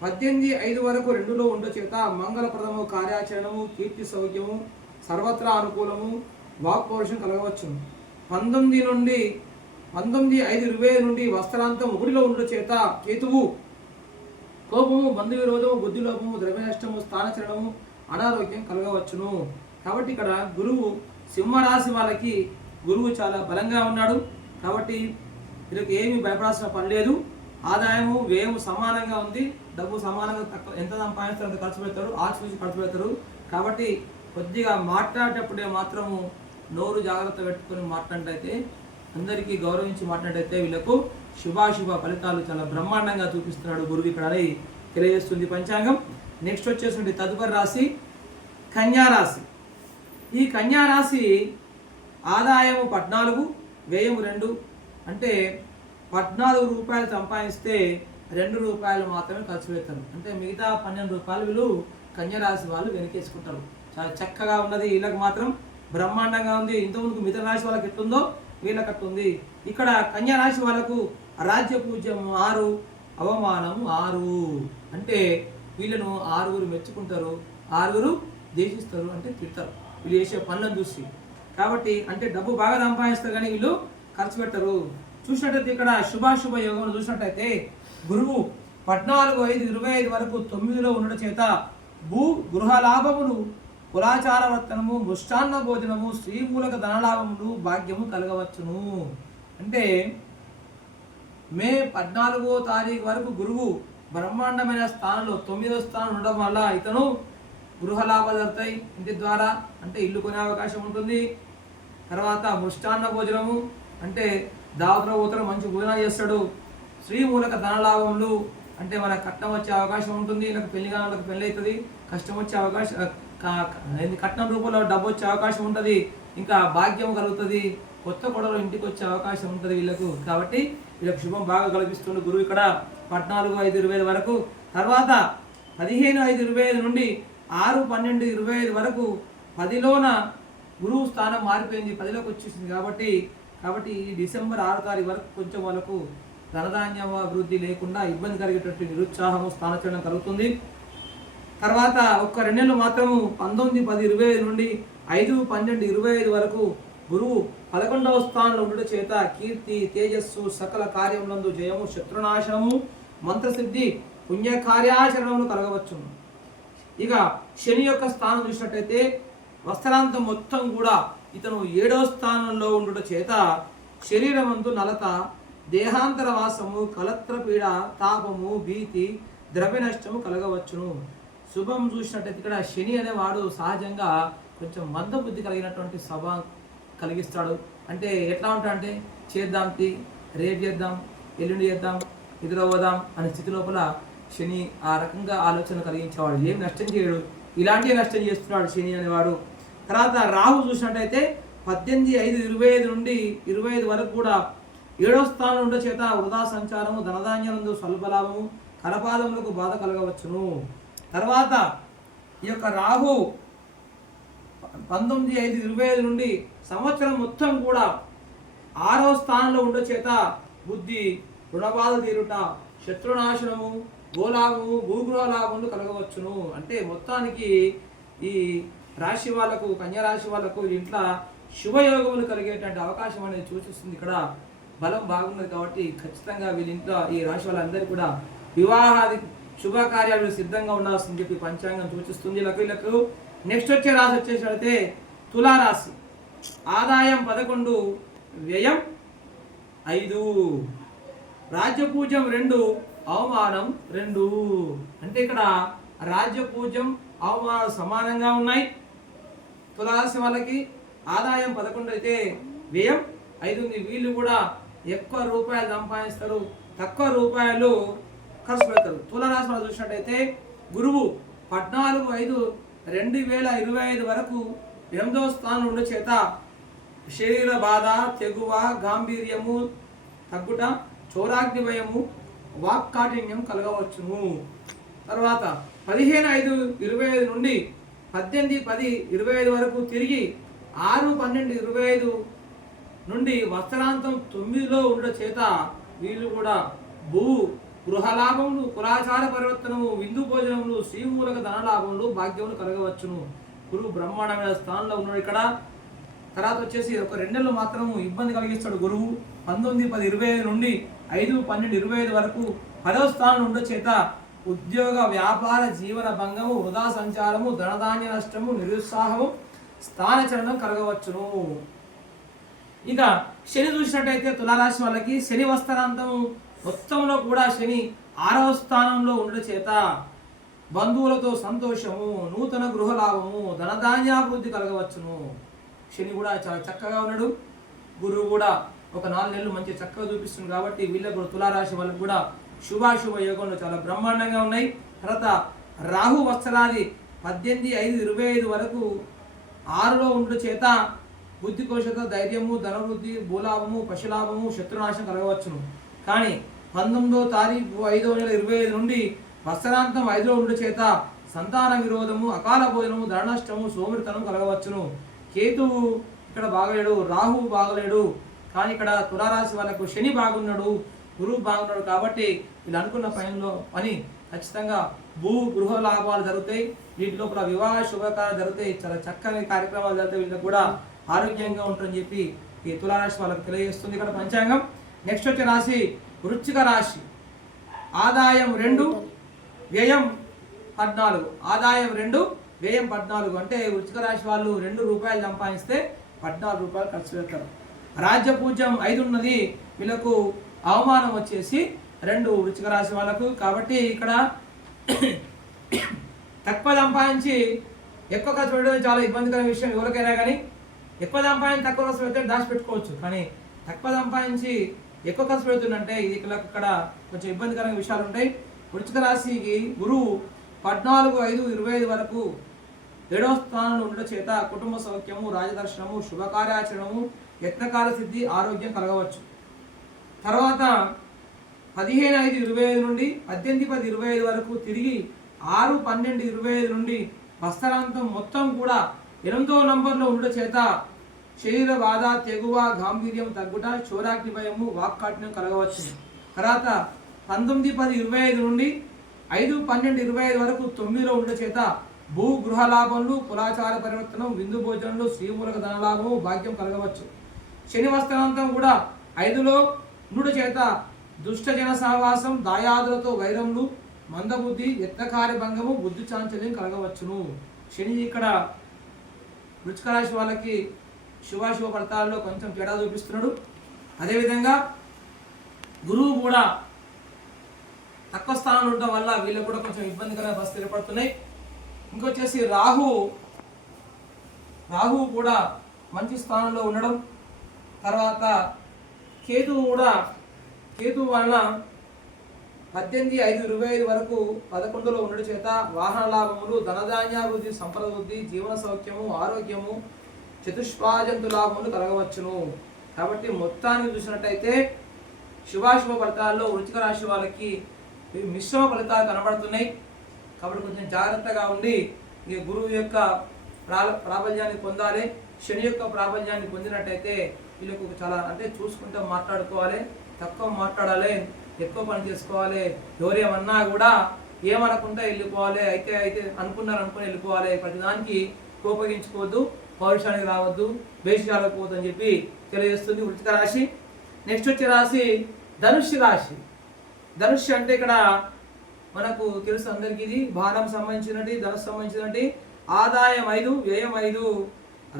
18-5 వరకు 2లో ఉండడం చేత మంగళప్రదము, కార్యాచరణము, కీర్తి సౌఖ్యము, సర్వత్రా అనుకూలము, వాక్పౌరుషం కలగవచ్చును. 19-5-25 నుండి వస్త్రాంతం 1లో ఉండడం చేత కేతువు కోపము, బంధు విరోధము, బుద్ధి లోపము, ద్రవ్య నష్టము, స్థానచరణము, అనారోగ్యం కలగవచ్చును. కాబట్టి ఇక్కడ గురువు సింహరాశి వాళ్ళకి గురువు చాలా బలంగా ఉన్నాడు. కాబట్టి వీళ్ళకి ఏమీ భయపడాల్సిన పని లేదు. ఆదాయము వ్యయము సమానంగా ఉంది. డబ్బు సమానంగా తక్కువ, ఎంత సంపాదిస్తారో అంత ఖర్చు పెడతారు, ఆచితూచి ఖర్చు పెడతారు. కాబట్టి కొద్దిగా మాట్లాడేటప్పుడే మాత్రము నోరు జాగ్రత్త పెట్టుకొని మాట్లాడినట్టయితే, అందరికీ గౌరవించి మాట్లాడినట్టయితే వీళ్ళకు శుభాశుభ ఫలితాలు చాలా బ్రహ్మాండంగా చూపిస్తున్నాడు గురువు ఇక్కడ అని తెలియజేస్తుంది పంచాంగం. నెక్స్ట్ వచ్చేసి తదుపరి రాశి కన్యా రాశి. ఈ కన్యా రాశి ఆదాయము 14, వ్యయము 2. అంటే 14 రూపాయలు సంపాదిస్తే 2 రూపాయలు మాత్రమే ఖర్చు పెడతారు. అంటే మిగతా 12 రూపాయలు వీళ్ళు కన్యా రాశి వాళ్ళు వెనకేసుకుంటారు. చాలా చక్కగా ఉన్నది. వీళ్ళకి మాత్రం బ్రహ్మాండంగా ఉంది. ఇంతకుముందుకు మిగతా రాశి వాళ్ళకి ఎట్లుందో వీళ్ళకి అట్లుంది. ఇక్కడ కన్యా రాశి వాళ్ళకు రాజ్య పూజ్యం 6, అవమానం 6. అంటే వీళ్ళను 6 మెచ్చుకుంటారు, 6 దేశిస్తారు, అంటే తిడతారు వీళ్ళు చేసే పనులను చూసి. కాబట్టి అంటే డబ్బు బాగా సంపాదిస్తారు కానీ వీళ్ళు ఖర్చు పెట్టరు. చూసినట్టయితే ఇక్కడ శుభాశుభ యోగం చూసినట్టయితే గురువు 14-5-25 వరకు 9లో ఉండడం చేత భూ గృహ లాభములు, కులాచార వర్తనము, మృష్టాన్న భోజనము, శ్రీమూలక ధనలాభములు, భాగ్యము కలగవచ్చును. అంటే మే 14వ తారీఖు వరకు గురువు బ్రహ్మాండమైన స్థానంలో 9వ స్థానం ఉండడం వల్ల ఇతను గృహ లాభాలు జరుగుతాయి. ఇంటి ద్వారా అంటే ఇల్లు కొనే అవకాశం ఉంటుంది. తర్వాత మృష్టాన్న భోజనము అంటే దావతలో పోతాడు, మంచి భోజనాలు చేస్తాడు. శ్రీమూలక ధనలాభములు అంటే మన కట్నం వచ్చే అవకాశం ఉంటుంది. ఇలా పెళ్లి కాని వాళ్ళకి పెళ్ళి అవుతుంది, కష్టం వచ్చే అవకాశం, కట్నం రూపంలో డబ్బు వచ్చే అవకాశం ఉంటుంది. ఇంకా భాగ్యం కలుగుతుంది, కొత్త కొడలు ఇంటికి వచ్చే అవకాశం ఉంటుంది వీళ్ళకు. కాబట్టి వీళ్ళకి శుభం బాగా కల్పిస్తుండే గురువు ఇక్కడ 14-5-25 వరకు. తర్వాత 15-5-25 నుండి 6-12-25 వరకు 10లోన గురువు స్థానం మారిపోయింది, 10లోకి వచ్చేసింది. కాబట్టి ఈ డిసెంబర్ 6వ తారీఖు వరకు కొంచెం వాళ్ళకు ధనధాన్యం అభివృద్ధి లేకుండా ఇబ్బంది కలిగేటట్టు నిరుత్సాహము, స్థానచలనం కలుగుతుంది. తర్వాత ఒక్క 2 నెలలు మాత్రము 19-10-25 నుండి 5-12-25 వరకు గురువు 11వ స్థానంలో ఉండడం చేత కీర్తి, తేజస్సు, సకల కార్యములందు జయము, శత్రునాశనము, మంత్రసిద్ధి, పుణ్యకార్యాచరణను కలగవచ్చును. ఇక శని యొక్క స్థానం చూసినట్టయితే వస్త్రాంతం మొత్తం కూడా ఇతను 7వ స్థానంలో ఉండడం చేత శరీరమందు నలత, దేహాంతర వాసము, కలత్రపీడ, తాపము, భీతి, ద్రవ్య నష్టము కలగవచ్చును. శుభం చూసినట్టయితే ఇక్కడ శని అనేవాడు సహజంగా కొంచెం మందబుద్ధి కలిగినటువంటి సభ కలిగిస్తాడు. అంటే ఎట్లా ఉంటా అంటే చేద్దాంతి, రేపు చేద్దాం, ఎల్లుండి చేద్దాం, ఎదురవ్వదాం అనే స్థితి లోపల శని ఆ రకంగా ఆలోచన కలిగించేవాడు. ఏం నష్టం చేయడు, ఇలాంటి నష్టం చేస్తున్నాడు శని అనేవాడు. తర్వాత రాహు చూసినట్టయితే 18-5-25 నుండి 25 వరకు కూడా 7వ స్థానం ఉండడం చేత వృధా సంచారము, ధనధాన్యాలందు స్వల్ప లాభము, కరపాదములకు బాధ కలగవచ్చును. తర్వాత ఈ యొక్క రాహు 19-5-25 నుండి సంవత్సరం మొత్తం కూడా 6వ స్థానంలో ఉండడం చేత బుద్ధి, రుణబాధ తీరుట, శత్రునాశనము, గోలాభము, భూగృహ లాభములు కలగవచ్చును. అంటే మొత్తానికి ఈ రాశి వాళ్ళకు, కన్యా రాశి వాళ్ళకు ఇంట్లో శుభయోగములు కలిగేటువంటి అవకాశం అనేది సూచిస్తుంది. ఇక్కడ బలం బాగున్నది కాబట్టి ఖచ్చితంగా వీళ్ళ ఇంట్లో ఈ రాశి వాళ్ళందరూ కూడా వివాహాది శుభకార్యాలు సిద్ధంగా ఉండాల్సిందని చెప్పి పంచాంగం సూచిస్తుంది. వీళ్ళకు నెక్స్ట్ వచ్చే రాశి వచ్చేసరికి తులారాశి. ఆదాయం 11, వ్యయం 5, రాజ్యపూజ్యం 2, అవమానం 2. అంటే ఇక్కడ రాజ్యపూజ్యం, అవమానాలు సమానంగా ఉన్నాయి. తులారాశి వాళ్ళకి ఆదాయం 11 అయితే వ్యయం 5 ఉంది. వీళ్ళు కూడా ఎక్కువ రూపాయలు సంపాదిస్తారు, తక్కువ రూపాయలు ఖర్చు పెడతారు. తులారాశి వాళ్ళు చూసినట్టయితే గురువు 14-5 2025 వరకు 8వ స్థానం ఉండే చేత శరీర బాధ, తెగువ, గాంభీర్యము తగ్గుట, చోరాగ్ని భయము, వాక్కాఠిన్యం కలగవచ్చును. తర్వాత 15/5/25 నుండి 18/10/25 వరకు తిరిగి 6/12/25 నుండి వస్త్రాంతం 9లో ఉండడం చేత వీళ్ళు కూడా భూ గృహలాభములు, కులాచార పరివర్తనము, విందు భోజనములు, శ్రీమూలక ధనలాభములు, భాగ్యములు కలగవచ్చును. గురువు బ్రహ్మాండమైన స్థానంలో ఉన్నాడు ఇక్కడ. తర్వాత వచ్చేసి ఒక 2 నెలలు మాత్రము ఇబ్బంది కలిగిస్తాడు గురువు. 19/10/25 నుండి 5/12/25 వరకు 10వ స్థానం ఉండడం చేత ఉద్యోగ, వ్యాపార, జీవన భంగము, వృధా సంచారము, ధనధాన్య నష్టము, నిరుత్సాహము, స్థానచలనం కలగవచ్చును. ఇక శని చూసినట్టయితే తులారాశి వాళ్ళకి శని వస్త్రాంతం మొత్తంలో కూడా శని 6వ స్థానంలో ఉండడం చేత బంధువులతో సంతోషము, నూతన గృహ లాభము, ధనధాన్యాభివృద్ధి కలగవచ్చును. శని కూడా చాలా చక్కగా ఉన్నాడు. గురువు కూడా ఒక 4 నెలలు మంచి చక్కగా చూపిస్తుంది కాబట్టి వీళ్ళకు కూడా తులారాశి వాళ్ళకు కూడా శుభాశుభ యోగంలో చాలా బ్రహ్మాండంగా ఉన్నాయి. తర్వాత రాహు వత్సరాది 18/5/25 వరకు 6లో ఉండడం చేత బుద్ధి కోశత, ధైర్యము, ధనవృద్ధి, భూలాభము, పశులాభము, శత్రునాశం కలగవచ్చును. కానీ 19వ తారీఖు 5వ నెల 25 నుండి వత్సరాంతం 5లో ఉండడం చేత సంతాన విరోధము, అకాల భోజనము, ధన నష్టము, సోమరితనం కలగవచ్చును. కేతువు ఇక్కడ బాగలేడు, రాహు బాగలేడు. కానీ ఇక్కడ తులారాశి వాళ్ళకు శని బాగున్నాడు, గురువు బాగున్నాడు. కాబట్టి వీళ్ళు అనుకున్న పని ఖచ్చితంగా భూ గృహ లాభాలు జరుగుతాయి. వీటిలో కూడా వివాహ శుభకార్యాలు జరుగుతాయి. చాలా చక్కని కార్యక్రమాలు జరుగుతాయి. వీళ్ళకి కూడా ఆరోగ్యంగా ఉంటుందని చెప్పి ఈ తులారాశి వాళ్ళకు తెలియజేస్తుంది ఇక్కడ పంచాంగం. నెక్స్ట్ వచ్చే రాశి వృశ్చిక రాశి. ఆదాయం 2, వ్యయం 14. ఆదాయం 2, వ్యయం 14. అంటే వృశ్చిక రాశి వాళ్ళు 2 రూపాయలు సంపాదిస్తే 14 రూపాయలు ఖర్చు పెడతారు. రాజ్య పూజ్యం 5 ఉన్నది. వీళ్ళకు అవమానం వచ్చేసి 2 వృశ్చిక రాశి వాళ్ళకు. కాబట్టి ఇక్కడ తక్కువ సంపాదించి ఎక్కువ ఖర్చు పెట్టడం చాలా ఇబ్బందికరమైన విషయం ఎవరికైనా. కానీ ఎక్కువ సంపాదించి తక్కువ ఖర్చు పెడితే దాచిపెట్టుకోవచ్చు. కానీ తక్కువ సంపాదించి ఎక్కువ ఖర్చు పెడుతుందంటే ఇది ఇక్కడ కొంచెం ఇబ్బందికరమైన విషయాలు ఉంటాయి. వృశ్చిక రాశికి గురువు 14/5/25 వరకు 7వ స్థానంలో ఉండడం చేత కుటుంబ సౌఖ్యము, రాజదర్శనము, శుభకార్యాచరణము, యత్నకాల సిద్ధి, ఆరోగ్యం కలగవచ్చు. తర్వాత 15/5/25 నుండి 18/10/25 వరకు తిరిగి 6/12/25 నుండి వస్త్రాంతం మొత్తం కూడా 8వ నంబర్లో ఉండడం చేత శరీర బాధ, తెగువ, గాంభీర్యం తగ్గుట, చోరాగ్ని భయము, వాక్కాఠిన్యం కలగవచ్చు. తర్వాత 19/10/25 నుండి 5/12/25 వరకు 9లో ఉండడం చేత భూ గృహ లాభములు, కులాచార పరివర్తనం, విందు భోజనంలో, శ్రీమూలక ధనలాభము, భాగ్యం కలగవచ్చు. శని వస్త్రాంతం కూడా 5లో ఉండడం చేత దుష్ట జన సహవాసం, దాయాదులతో వైరములు, మందబుద్ధి, యత్నకార్య భంగము, బుద్ధి చాంచల్యం కలగవచ్చును. శని ఇక్కడ వృశ్చిక రాశి వాళ్ళకి శుభాశుభ ఫలితాల్లో కొంచెం తేడా చూపిస్తున్నాడు. అదేవిధంగా గురువు కూడా తక్కువ స్థానంలో ఉండడం వల్ల వీళ్ళకు కూడా కొంచెం ఇబ్బందికరమైన పరిస్థితులు ఏర్పడుతున్నాయి. ఇంకొచ్చేసి రాహు కూడా మంచి స్థానంలో ఉండడం. తర్వాత కేతువు వలన 18/5/25 వరకు 11లో ఉండడం చేత వాహన లాభములు, ధనధాన్యాభివృద్ధి, సంపద వృద్ధి, జీవన సౌఖ్యము, ఆరోగ్యము, చతుష్పాజంతు లాభములు కలగవచ్చును. కాబట్టి మొత్తాన్ని చూసినట్టయితే శుభాశుభ ఫలితాల్లో వృశ్చిక రాశి వాళ్ళకి మిశ్రమ ఫలితాలు కనబడుతున్నాయి. కాబట్టి కొంచెం జాగ్రత్తగా ఉండి ఈ గురువు యొక్క ప్రాబల్యాన్ని పొందాలి. శని యొక్క ప్రాబల్యాన్ని పొందినట్టయితే వీళ్ళకు చాలా అంటే చూసుకుంటూ మాట్లాడుకోవాలి, తక్కువ మాట్లాడాలి, ఎక్కువ పని చేసుకోవాలి. ఎవరేమన్నా కూడా ఏమనకుండా వెళ్ళిపోవాలి. అయితే అనుకుని వెళ్ళిపోవాలి. ప్రతిదానికి కోపగించుకోవద్దు, పౌరుషానికి రావద్దు, వేషాలకపోవద్దు అని చెప్పి తెలియజేస్తుంది వృశ్చిక రాశి. నెక్స్ట్ వచ్చే రాశి ధనుస్సు రాశి. ధనుస్సు అంటే ఇక్కడ మనకు తెలుసు అందరికీ ఇది భారం సంబంధించినది, ధనుసు సంబంధించినది. ఆదాయం 5, వ్యయం 5,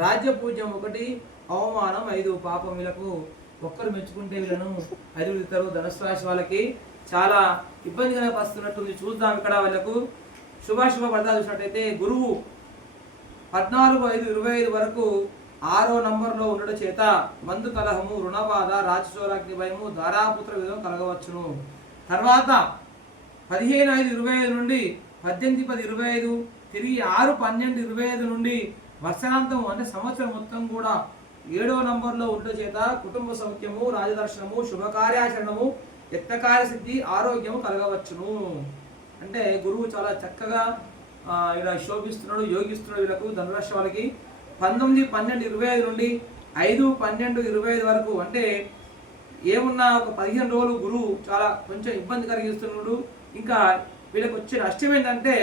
రాజ్య పూజ్యం 1, అవమానం 5. పాపం వీళ్ళకు ఒక్కరు మెచ్చుకుంటే వీళ్ళను అధివృతారు. ధనుసు రాశి వాళ్ళకి చాలా ఇబ్బందిగా పరిస్థితున్నట్టుంది. చూద్దాం ఇక్కడ వాళ్ళకు శుభాశుభ ఫలితాలు చూసినట్టయితే గురువు 14/5/25 వరకు 6వ నంబర్లో ఉండడం చేత మందు కలహము, రుణబాధ, రాజచోరాగ్ని భయము, ధారాపుత్ర విధం కలగవచ్చును. తర్వాత 15/5/25 నుండి 18/10/25 తిరిగి 6/12/25 నుండి వర్షాంతం అంటే సంవత్సరం మొత్తం కూడా 7వ నంబర్లో ఉంటే చేత కుటుంబ సౌఖ్యము, రాజదర్శనము, శుభకార్యాచరణము, యత్నకార్యసిద్ధి, ఆరోగ్యము కలగవచ్చును. అంటే గురువు చాలా చక్కగా ఇలా శోభిస్తున్నాడు, యోగిస్తున్నాడు వీళ్ళకు ధనురాశి వాళ్ళకి. 19/12/25 నుండి 5/12/25 వరకు అంటే ఏమున్నా ఒక 15 రోజులు గురువు చాలా కొంచెం ఇబ్బంది కలిగిస్తున్నాడు. ఇంకా వీళ్ళకి వచ్చే నష్టం ఏంటంటే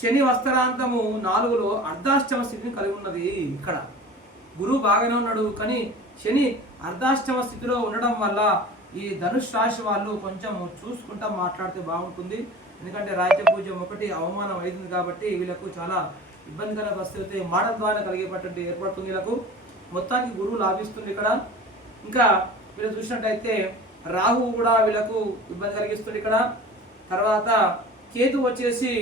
శని వస్త్రాంతము 4లో అర్ధాష్టమ స్థితిని కలిగి ఉన్నది. ఇక్కడ గురువు బాగానే ఉన్నాడు, కానీ శని అర్ధాష్టమ స్థితిలో ఉండడం వల్ల ఈ ధనుష్ రాశి వాళ్ళు కొంచెం చూసుకుంటా మాట్లాడితే బాగుంటుంది. ఎందుకంటే రాజ్యపూజ్యం 1 అవమానం అవుతుంది కాబట్టి వీళ్ళకు చాలా ఇబ్బందికర పరిస్థితి మాటల ద్వారా కలిగేటటువంటి ఏర్పడుతుంది. వీళ్ళకు మొత్తానికి గురువు లాభిస్తుంది ఇక్కడ. ఇంకా వీళ్ళు చూసినట్టయితే రాహువు కూడా వీళ్ళకు ఇబ్బంది కలిగిస్తుంది ఇక్కడ. తర్వాత కేతు వచ్చేసి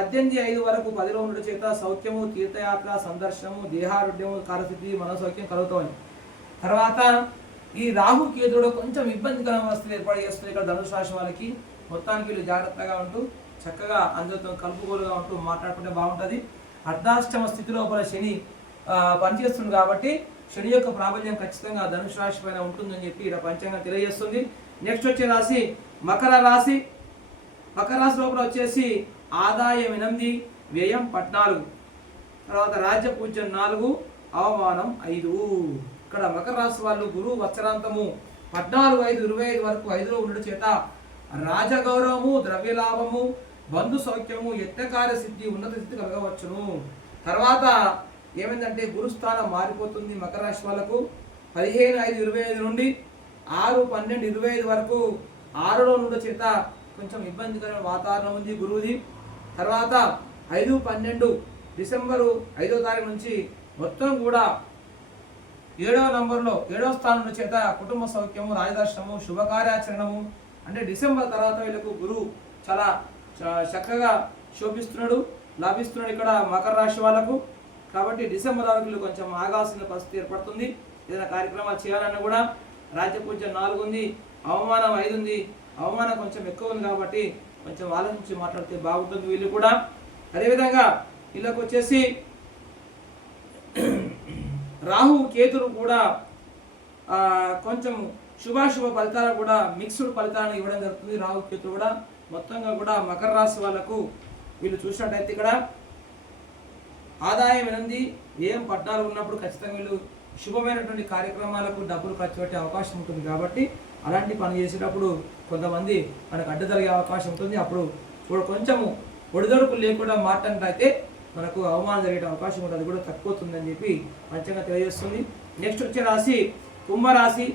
18/5 వరకు 10లో ఉండడం చేత సౌఖ్యము, తీర్థయాత్ర, సందర్శనము, దేహారోగ్యము, కార్యసిద్ధి, మనోసౌఖ్యం కలుగుతాయి. తర్వాత ఈ రాహు కేతుడు కొంచెం ఇబ్బందికర వస్తువులు ఏర్పాటు చేస్తుంది ఇక్కడ ధనుసు రాశి వాళ్ళకి. మొత్తానికి వీళ్ళు జాగ్రత్తగా ఉంటూ చక్కగా అందరితో కలుపుకోలుగా ఉంటూ మాట్లాడుకుంటే బాగుంటుంది. అర్ధాష్టమ స్థితిలో శని పనిచేస్తుంది కాబట్టి శని యొక్క ప్రాబల్యం ఖచ్చితంగా ధనుసు రాశి పైన ఉంటుందని చెప్పి ఇక్కడ పంచాంగం తెలియజేస్తుంది. నెక్స్ట్ వచ్చే రాశి మకర రాశి. మకర రాశి లోపల వచ్చేసి ఆదాయం 8, వ్యయం 14, తర్వాత రాజ్య పూజ్యం 4, అవమానం 5. ఇక్కడ మకర రాశి వాళ్ళు గురువు వత్సరాంతము 14/5/25 వరకు 5లో ఉండడం చేత రాజగౌరవము, ద్రవ్యలాభము, బంధు సౌఖ్యము, యత్నకార్య సిద్ధి, ఉన్నత స్థితి కలగవచ్చును. తర్వాత ఏమైందంటే గురుస్థానం మారిపోతుంది మకర రాశి వాళ్ళకు. 15/5/25 నుండి 6/12/25 వరకు 6లో ఉండడం చేత కొంచెం ఇబ్బందికరమైన వాతావరణం ఉంది గురువుది. తర్వాత 5/12 డిసెంబరు 5వ తారీఖు నుంచి మొత్తం కూడా 7వ నంబర్లో 7వ స్థానం చేత కుటుంబ సౌఖ్యము, రాజదర్శనము, శుభకార్యాచరణము. అంటే డిసెంబర్ తర్వాత వీళ్ళకు గురువు చాలా చక్కగా శోభిస్తున్నాడు, లాభిస్తున్నాడు ఇక్కడ మకర రాశి వాళ్ళకు. కాబట్టి డిసెంబర్ వరకు కొంచెం ఆగాల్సిన పరిస్థితి ఏర్పడుతుంది. ఏదైనా కార్యక్రమాలు చేయాలన్నా కూడా రాజ్యపూజ్యం 4 ఉంది, అవమానం 5 ఉంది. అవమానం కొంచెం ఎక్కువ ఉంది కాబట్టి కొంచెం ఆలోచించి మాట్లాడితే బాగుంటుంది వీళ్ళు కూడా. అదేవిధంగా వీళ్ళకి వచ్చేసి రాహు కేతులు కూడా కొంచెం శుభాశుభ ఫలితాలు కూడా మిక్స్డ్ ఫలితాలను ఇవ్వడం జరుగుతుంది. రాహు కేతులు కూడా మొత్తంగా కూడా మకర రాశి వాళ్ళకు వీళ్ళు చూసినట్టయితే ఇక్కడ ఆదాయం 8, వ్యయం 14 ఉన్నప్పుడు ఖచ్చితంగా వీళ్ళు శుభమైనటువంటి కార్యక్రమాలకు డబ్బులు ఖర్చు పెట్టే అవకాశం ఉంటుంది. కాబట్టి అలాంటి పని చేసేటప్పుడు కొంతమంది మనకు అడ్డు జరిగే అవకాశం ఉంటుంది. అప్పుడు కొంచెము ఒడిదొడుకులు లేకుండా మాట్లాడినట్లయితే మనకు అవమానం జరిగే అవకాశం ఉంటుంది, అది కూడా తక్కువతుందని చెప్పి మంచిగా తెలియజేస్తుంది. నెక్స్ట్ వచ్చే రాశి కుంభరాశి.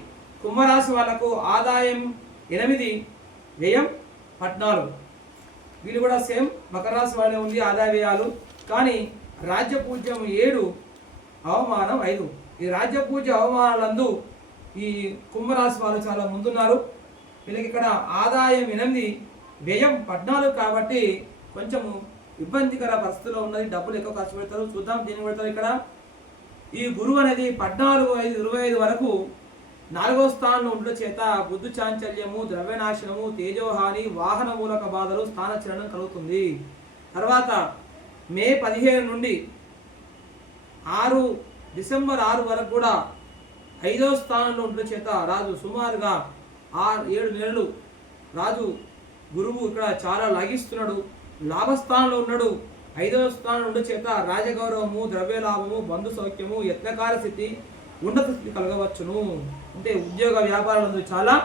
కుంభరాశి వాళ్ళకు ఆదాయం 8, వ్యయం 14. వీళ్ళు కూడా సేమ్ మకర రాశి వాళ్ళే ఉంది ఆదాయ వ్యయాలు. కానీ రాజ్య పూజ్యం 7, అవమానం 5. ఈ రాజ్య పూజ అవమానాలందు ఈ కుంభరాశి వాళ్ళు చాలా ముందున్నారు. వీళ్ళకి ఇక్కడ ఆదాయం 8, వ్యయం 14 కాబట్టి కొంచెము ఇబ్బందికర పరిస్థితిలో ఉన్నది. డబ్బులు ఎక్కువ ఖర్చు పెడతారు. చూద్దాం దీన్ని పెడతారు. ఇక్కడ ఈ గురువు అనేది 14/5/25 వరకు 4వ స్థానంలో ఉండడం చేత బుద్ధి చాంచల్యము, ద్రవ్యనాశనము, తేజోహాని, వాహన మూలక బాధలు, స్థానచలనం కలుగుతుంది. తర్వాత మే 15 నుండి డిసెంబర్ 6 వరకు కూడా 5వ స్థానంలో ఉండడం చేత రాజు సుమారుగా 6-7 నెలలు రాజు గురువు ఇక్కడ చాలా లాగిస్తున్నాడు. లాభస్థానంలో ఉన్నాడు. 5వ స్థానంలో ఉండడం చేత రాజగౌరవము, ద్రవ్యలాభము, బంధు సౌఖ్యము, యత్నకార్య స్థితి, ఉన్నత స్థితి కలగవచ్చును. అంటే ఉద్యోగ వ్యాపారాలు చాలా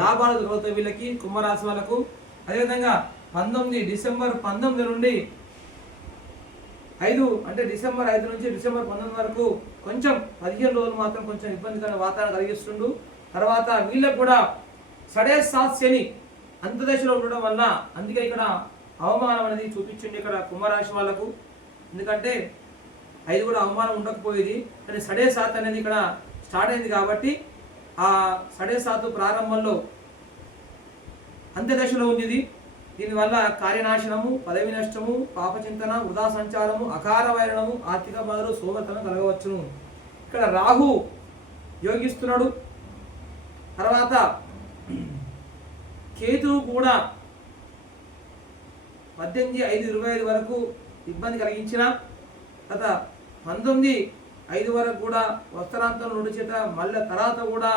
లాభాలు కలుగుతాయి వీళ్ళకి కుంభరాశి వాళ్ళకు. అదేవిధంగా డిసెంబర్ 19 నుండి 5 అంటే డిసెంబర్ 5 నుంచి డిసెంబర్ 19 వరకు కొంచెం 15 రోజులు మాత్రం కొంచెం ఇబ్బందికర వాతావరణం కలిగిస్తుండు. తర్వాత వీళ్ళకు కూడా 7.5 శని అంతదశలో ఉండడం వల్ల అందుకే ఇక్కడ అవమానం అనేది చూపించింది ఇక్కడ కుంభరాశి వాళ్ళకు. ఎందుకంటే 5 కూడా అవమానం ఉండకపోయేది, కానీ 7.7 అనేది ఇక్కడ స్టార్ట్ అయింది కాబట్టి ఆ 7.7 ప్రారంభంలో అంత్యదశలో ఉంది ఇది. దీనివల్ల కార్యనాశనము, పదవి నష్టము, పాపచింతన, వృధా సంచారము, అకార వైరణము, ఆర్థిక బాధలు, సోమతనం కలగవచ్చును. ఇక్కడ రాహు యోగిస్తున్నాడు. తర్వాత కేతువు కూడా 18/5/25 వరకు ఇబ్బంది కలిగించిన తర్వాత 19/5 వరకు కూడా వస్త్రాంతం నుండి చేత మళ్ళీ తర్వాత కూడా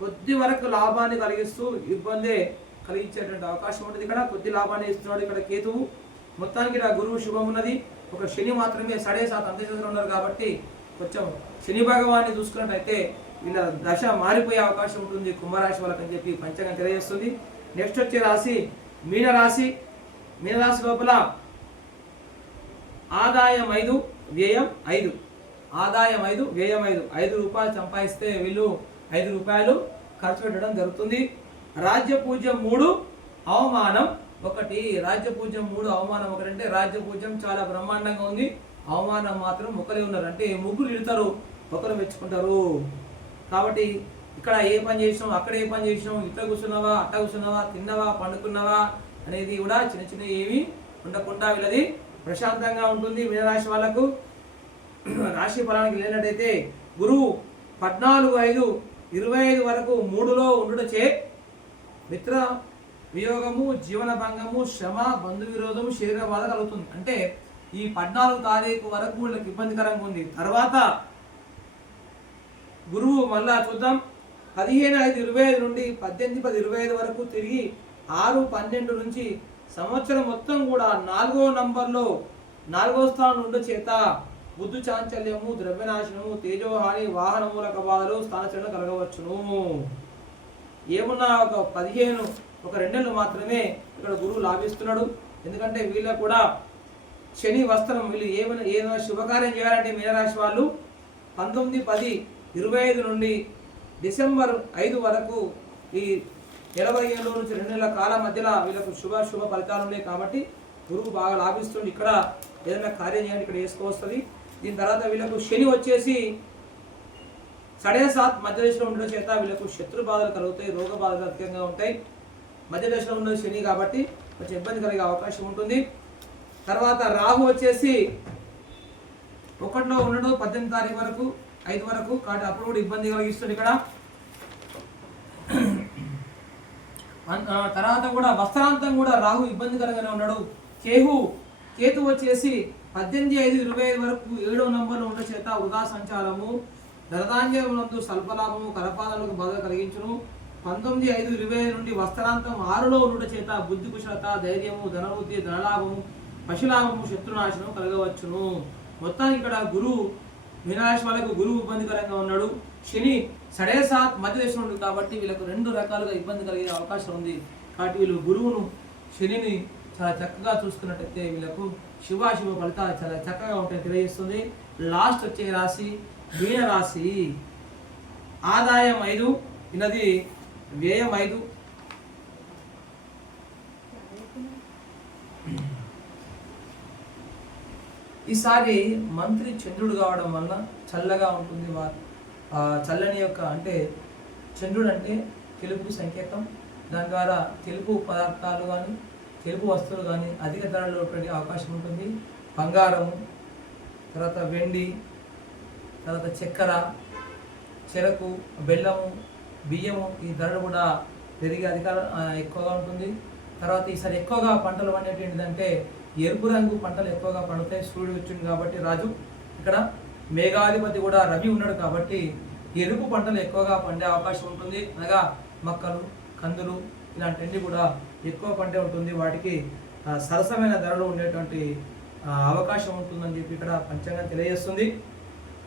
కొద్ది వరకు లాభాన్ని కలిగిస్తూ ఇబ్బంది కలిగించేటువంటి అవకాశం ఉంటుంది. ఇక్కడ కొద్ది లాభాన్ని ఇస్తున్నాడు ఇక్కడ కేతువు. మొత్తానికి ఇక్కడ గురువు శుభం ఉన్నది. ఒక శని మాత్రమే 7.5 అంత్యచంద్రులు ఉన్నారు కాబట్టి కొంచెం శని భగవాన్ని చూసుకున్నట్టయితే వీళ్ళ దశ మారిపోయే అవకాశం ఉంటుంది కుంభరాశి వాళ్ళకి అని చెప్పి పంచాంగం తెలియజేస్తుంది. నెక్స్ట్ వచ్చే రాశి మీనరాశి. మీనరాశి లోపల ఆదాయం 5 వ్యయం 5. ఆదాయం 5 వ్యయం 5. 5 రూపాయలు సంపాదిస్తే వీళ్ళు 5 రూపాయలు ఖర్చు పెట్టడం జరుగుతుంది. రాజ్య పూజ్యం 3 అవమానం 1. రాజ్య పూజ్యం 3 అవమానం 1 అంటే రాజ్య పూజ్యం చాలా బ్రహ్మాండంగా ఉంది, అవమానం మాత్రం ఒకరే ఉన్నారు. అంటే ముగ్గురు ఇడతారు, ఒకరు మెచ్చుకుంటారు. కాబట్టి ఇక్కడ ఏ పని చేసినావు, అక్కడ ఏ పని చేసినావు, ఇట్లా కూర్చున్నావా, అట్లా కూర్చున్నావా, తిన్నావా, పండుకున్నావా అనేది కూడా చిన్న చిన్న ఏమి ఉండకుండా వీళ్ళది ప్రశాంతంగా ఉంటుంది. మీనరాశి వాళ్ళకు రాశి ఫలానికి లేనట్టయితే గురువు 14/5/25 వరకు 3లో ఉండుటచే మిత్ర వియోగము, జీవన భంగము, శ్రమ, బంధు విరోధము, శరీర బాధ కలుగుతుంది. అంటే ఈ 14 తారీఖు వరకు వీళ్ళకి ఇబ్బందికరంగా ఉంది. తర్వాత గురువు మళ్ళా చూద్దాం 15/5/25 నుండి 18/10/25 వరకు తిరిగి 6/12 నుంచి సంవత్సరం మొత్తం కూడా 4వ నంబర్లో 4వ స్థానం ఉండు చేత బుద్ధు చాంచల్యము, ద్రవ్యనాశనము, తేజోహాని, వాహన మూలక బాధలు, స్థానచలన కలగవచ్చును. ఏమున్నా ఒక 2 నెలలు మాత్రమే ఇక్కడ గురువు లాభిస్తున్నాడు. ఎందుకంటే వీళ్ళకు కూడా శని వస్త్రం, వీళ్ళు ఏదైనా శుభకార్యం చేయాలంటే మీనరాశి వాళ్ళు 19/10/25 నుండి డిసెంబర్ 5 వరకు ఈ 27 నుంచి 2 నెలల కాలం మధ్యలో వీళ్ళకు శుభ ఫలితాలు ఉన్నాయి. కాబట్టి గురువు బాగా లాభిస్తుంది. ఇక్కడ ఏదైనా కార్యం చేయాలి ఇక్కడ వేసుకోవస్తుంది. దీని తర్వాత వీళ్ళకు శని వచ్చేసి 7.5 మధ్య దశలో ఉండడం చేత వీళ్ళకు శత్రు బాధలు కలుగుతాయి, రోగ బాధలు అధికంగా ఉంటాయి. మధ్య దశలో ఉన్న శని కాబట్టి కొంచెం ఇబ్బంది కలిగే అవకాశం ఉంటుంది. తర్వాత రాహు వచ్చేసి 1లో ఉండడు 18 తారీఖు వరకు 5 వరకు, కాబట్టి అప్పుడు కూడా ఇబ్బంది కలిగిస్తుంది ఇక్కడ. తర్వాత కూడా వస్త్రాంతం కూడా రాహు ఇబ్బందికరంగానే ఉన్నాడు. కేతు వచ్చేసి 18/5/25 వరకు 7వ నంబర్లో ఉండ చేత వృధా సంచారము, ధనధాన్యములందు స్వల్పలాభము, కరపాదలకు బాధ కలిగించును. 19/5/25 నుండి వస్త్రాంతం 6లో ఉండ చేత బుద్ధి కుశలత, ధైర్యము, ధనవృద్ధి, ధనలాభము, పశులాభము, శత్రునాశనం కలగవచ్చును. మొత్తానికి ఇక్కడ గురువు మీనరాశి వాళ్ళకు గురువు ఇబ్బందికరంగా ఉన్నాడు. శని 7.5 మధ్య దశలో ఉంది కాబట్టి వీళ్ళకు 2 రకాలుగా ఇబ్బంది కలిగే అవకాశం ఉంది. కాబట్టి వీళ్ళు గురువును శనిని చాలా చక్కగా చూసుకున్నట్టయితే వీళ్ళకు శుభాశుభ ఫలితాలు చాలా చక్కగా ఉంటాయని తెలియజేస్తుంది. లాస్ట్ వచ్చే రాశి మీనరాశి. ఆదాయం 5, ఇది వ్యయం 5. ఈసారి మంత్రి చంద్రుడు కావడం వల్ల చల్లగా ఉంటుంది. చల్లని యొక్క అంటే చంద్రుడు అంటే తెలుపు సంకేతం. దాని ద్వారా తెలుపు పదార్థాలు కానీ తెలుపు వస్తువులు కానీ అధిక ధరలో పెట్టే అవకాశం ఉంటుంది. బంగారము, తర్వాత వెండి, తర్వాత చక్కెర, చెరకు, బెల్లము, బియ్యము ఈ ధరలు కూడా పెరిగే అధికారం ఎక్కువగా ఉంటుంది. తర్వాత ఈసారి ఎక్కువగా పంటలు పండేటి ఏంటంటే ఎరుపు రంగు పంటలు ఎక్కువగా పండుతాయి. సూర్యుడు వచ్చింది కాబట్టి రాజు ఇక్కడ మేఘాధిపతి కూడా రవి ఉన్నాడు కాబట్టి ఎరుపు పంటలు ఎక్కువగా పండే అవకాశం ఉంటుంది. అనగా మొక్కలు, కందులు ఇలాంటివన్నీ కూడా ఎక్కువ పంటే ఉంటుంది. వాటికి సరసమైన ధరలు ఉండేటువంటి అవకాశం ఉంటుందని చెప్పి ఇక్కడ పంచాంగం తెలియజేస్తుంది.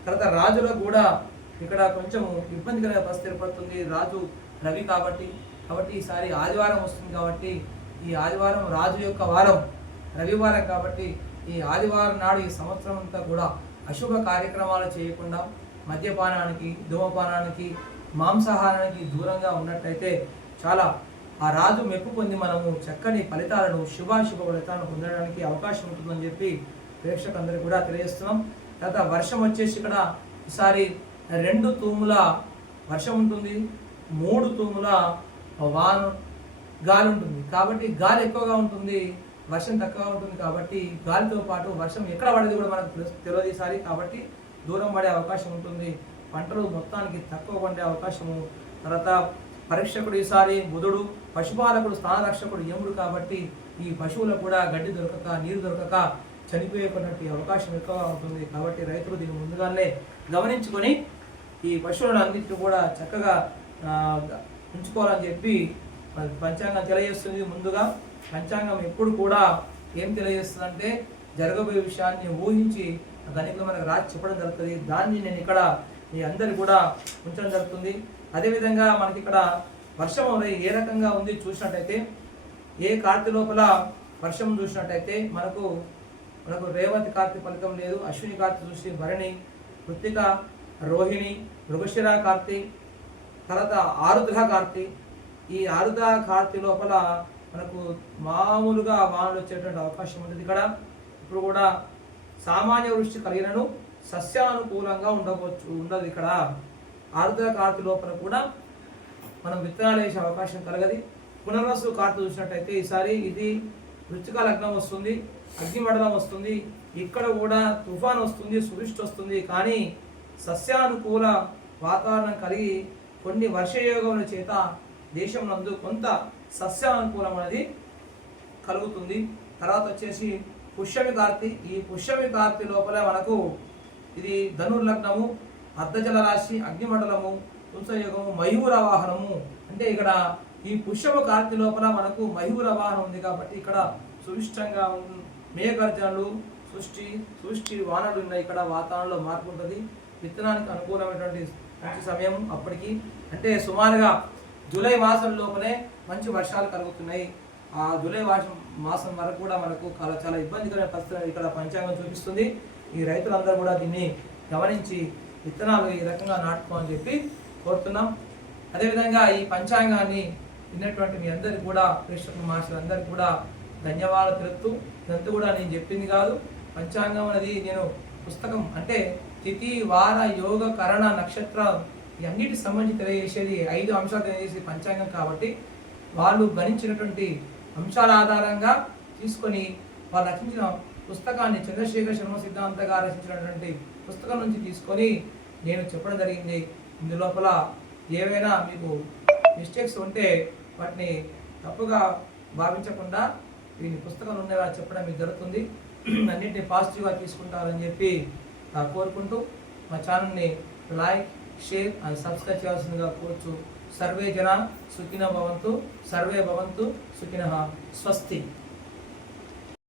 తర్వాత రాజులకు కూడా ఇక్కడ కొంచెం ఇబ్బందికరమైన పరిస్థితి ఏర్పడుతుంది. రాజు రవి కాబట్టి ఈసారి ఆదివారం వస్తుంది కాబట్టి ఈ ఆదివారం రాజు యొక్క వారం, రవివారం కాబట్టి ఈ ఆదివారం నాడు ఈ సంవత్సరం అంతా కూడా అశుభ కార్యక్రమాలు చేయకుండా మద్యపానానికి, ధూమపానానికి, మాంసాహారానికి దూరంగా ఉన్నట్టయితే చాలా ఆ రాజు మెప్పు పొంది మనము చక్కని ఫలితాలను శుభాశుభ ఫలితాలను పొందడానికి అవకాశం ఉంటుందని చెప్పి ప్రేక్షకులందరికీ కూడా తెలియజేస్తున్నాం. తర్వాత వర్షం వచ్చేసి ఇక్కడ ఈసారి 2 తూముల వర్షం ఉంటుంది, 3 తూముల గాలి ఉంటుంది. కాబట్టి గాలి ఎక్కువగా ఉంటుంది, వర్షం తక్కువగా ఉంటుంది. కాబట్టి గాలితో పాటు వర్షం ఎక్కడ పడేది కూడా మనకు తెలియదు ఈసారి. కాబట్టి దూరం పడే అవకాశం ఉంటుంది. పంటలు మొత్తానికి తక్కువ పండే అవకాశము. తర్వాత పరీక్షకుడు ఈసారి బుధుడు, పశుపాలకుడు, స్థానరక్షకుడు యముడు కాబట్టి ఈ పశువులకు కూడా గడ్డి దొరకక నీరు దొరకక చనిపోయేటువంటి అవకాశం ఎక్కువగా ఉంటుంది. కాబట్టి రైతులు దీన్ని ముందుగానే గమనించుకొని ఈ పశువులను అన్నింటినీ కూడా చక్కగా ఉంచుకోవాలని చెప్పి పంచాంగం తెలియజేస్తుంది. ముందుగా పంచాంగం ఎప్పుడు కూడా ఏం తెలియజేస్తుందంటే జరగబోయే విషయాన్ని ఊహించి దానికి మనకు రాసి చెప్పడం జరుగుతుంది. దాన్ని నేను ఇక్కడ మీ అందరు కూడా ఉంచడం జరుగుతుంది. అదేవిధంగా మనకి ఇక్కడ వర్షం ఏ రకంగా ఉంది చూసినట్టయితే, ఏ కార్తీ లోపల వర్షం చూసినట్టయితే మనకు రేవతి కార్తీ ఫలితం లేదు. అశ్విని కార్తీ చూసి భరణి, కృత్తిక, రోహిణి, మృగశిర కార్తీ, తర్వాత ఆరుద్ర కార్తీ. ఈ ఆరుద్ర కార్తీ లోపల మనకు మామూలుగా వానలు వచ్చేటువంటి అవకాశం ఉంటుంది. ఇక్కడ ఇప్పుడు కూడా సామాన్య వృష్టి కలిగినను సస్యానుకూలంగా ఉండదు. ఇక్కడ ఆరుద్ర కార్తీ లోపల కూడా మనం విత్తనాలు వేసే అవకాశం కలగది. పునర్వసు కార్తీ చూసినట్టయితే ఈసారి ఇది వృశ్చిక లగ్నం వస్తుంది, అగ్నిమండలం వస్తుంది, ఇక్కడ కూడా తుఫాన్ వస్తుంది, సురిష్టి వస్తుంది. కానీ సస్యానుకూల వాతావరణం కలిగి కొన్ని వర్షయోగముల చేత దేశం నందు కొంత సస్యానుకూలం అనేది కలుగుతుంది. తర్వాత వచ్చేసి పుష్యమి కార్తీ. ఈ పుష్యమి కార్తీ లోపల మనకు ఇది ధనుర్లగ్నము, అర్ధజల రాశి, అగ్నిమండలము, తులసయోగము, మయూర వాహనము. అంటే ఇక్కడ ఈ పుష్యమ కార్తీ లోపల మనకు మయూర వాహనం ఉంది కాబట్టి ఇక్కడ సువిష్టంగా మేఘర్జనలు, సృష్టి వానలు ఉన్నాయి. ఇక్కడ వాతావరణంలో మార్పు ఉంటుంది. విత్తనానికి అనుకూలమైనటువంటి మంచి సమయం అప్పటికి, అంటే సుమారుగా జూలై మాసం లోపలే మంచి వర్షాలు కలుగుతున్నాయి. ఆ జూలై మాసం వరకు కూడా మనకు చాలా ఇబ్బందికరమైన పరిస్థితులు ఇక్కడ పంచాంగం చూపిస్తుంది. ఈ రైతులందరూ కూడా దీన్ని గమనించి విత్తనాలు ఈ రకంగా నాటుకోమని చెప్పి కోరుతున్నాం. అదేవిధంగా ఈ పంచాంగాన్ని విన్నటువంటి మీ అందరికీ కూడా ప్రేక్షక మహాశులందరికీ కూడా ధన్యవాదాలు తెలుపుతూ, ఇదంతా కూడా నేను చెప్పింది కాదు. పంచాంగం అనేది నేను పుస్తకం అంటే తిథి, వార, యోగ, కరణ, నక్షత్ర ఇవన్నిటికి సంబంధించి తెలియజేసేది 5 అంశాలు తెలియజేసే పంచాంగం కాబట్టి వాళ్ళు గణించినటువంటి అంశాల ఆధారంగా తీసుకొని వాళ్ళు రచించిన పుస్తకాన్ని చంద్రశేఖర్ శర్మ సిద్ధాంత గారు రచించినటువంటి పుస్తకం నుంచి తీసుకొని నేను చెప్పడం జరిగింది. ఇందులోపల ఏవైనా మీకు మిస్టేక్స్ ఉంటే వాటిని తప్పుగా భావించకుండా దీని పుస్తకం ఉండేలా చెప్పడం మీకు జరుగుతుంది. అన్నింటినీ పాజిటివ్గా తీసుకుంటారని చెప్పి కోరుకుంటూ మా ఛానల్ని లైక్, షేర్ అండ్ సబ్స్క్రైబ్ చేయాల్సిందిగా కోరుచు. సర్వే జన సుఖినో భవంతు, సర్వే భవంతు సుఖినః. స్వస్తి.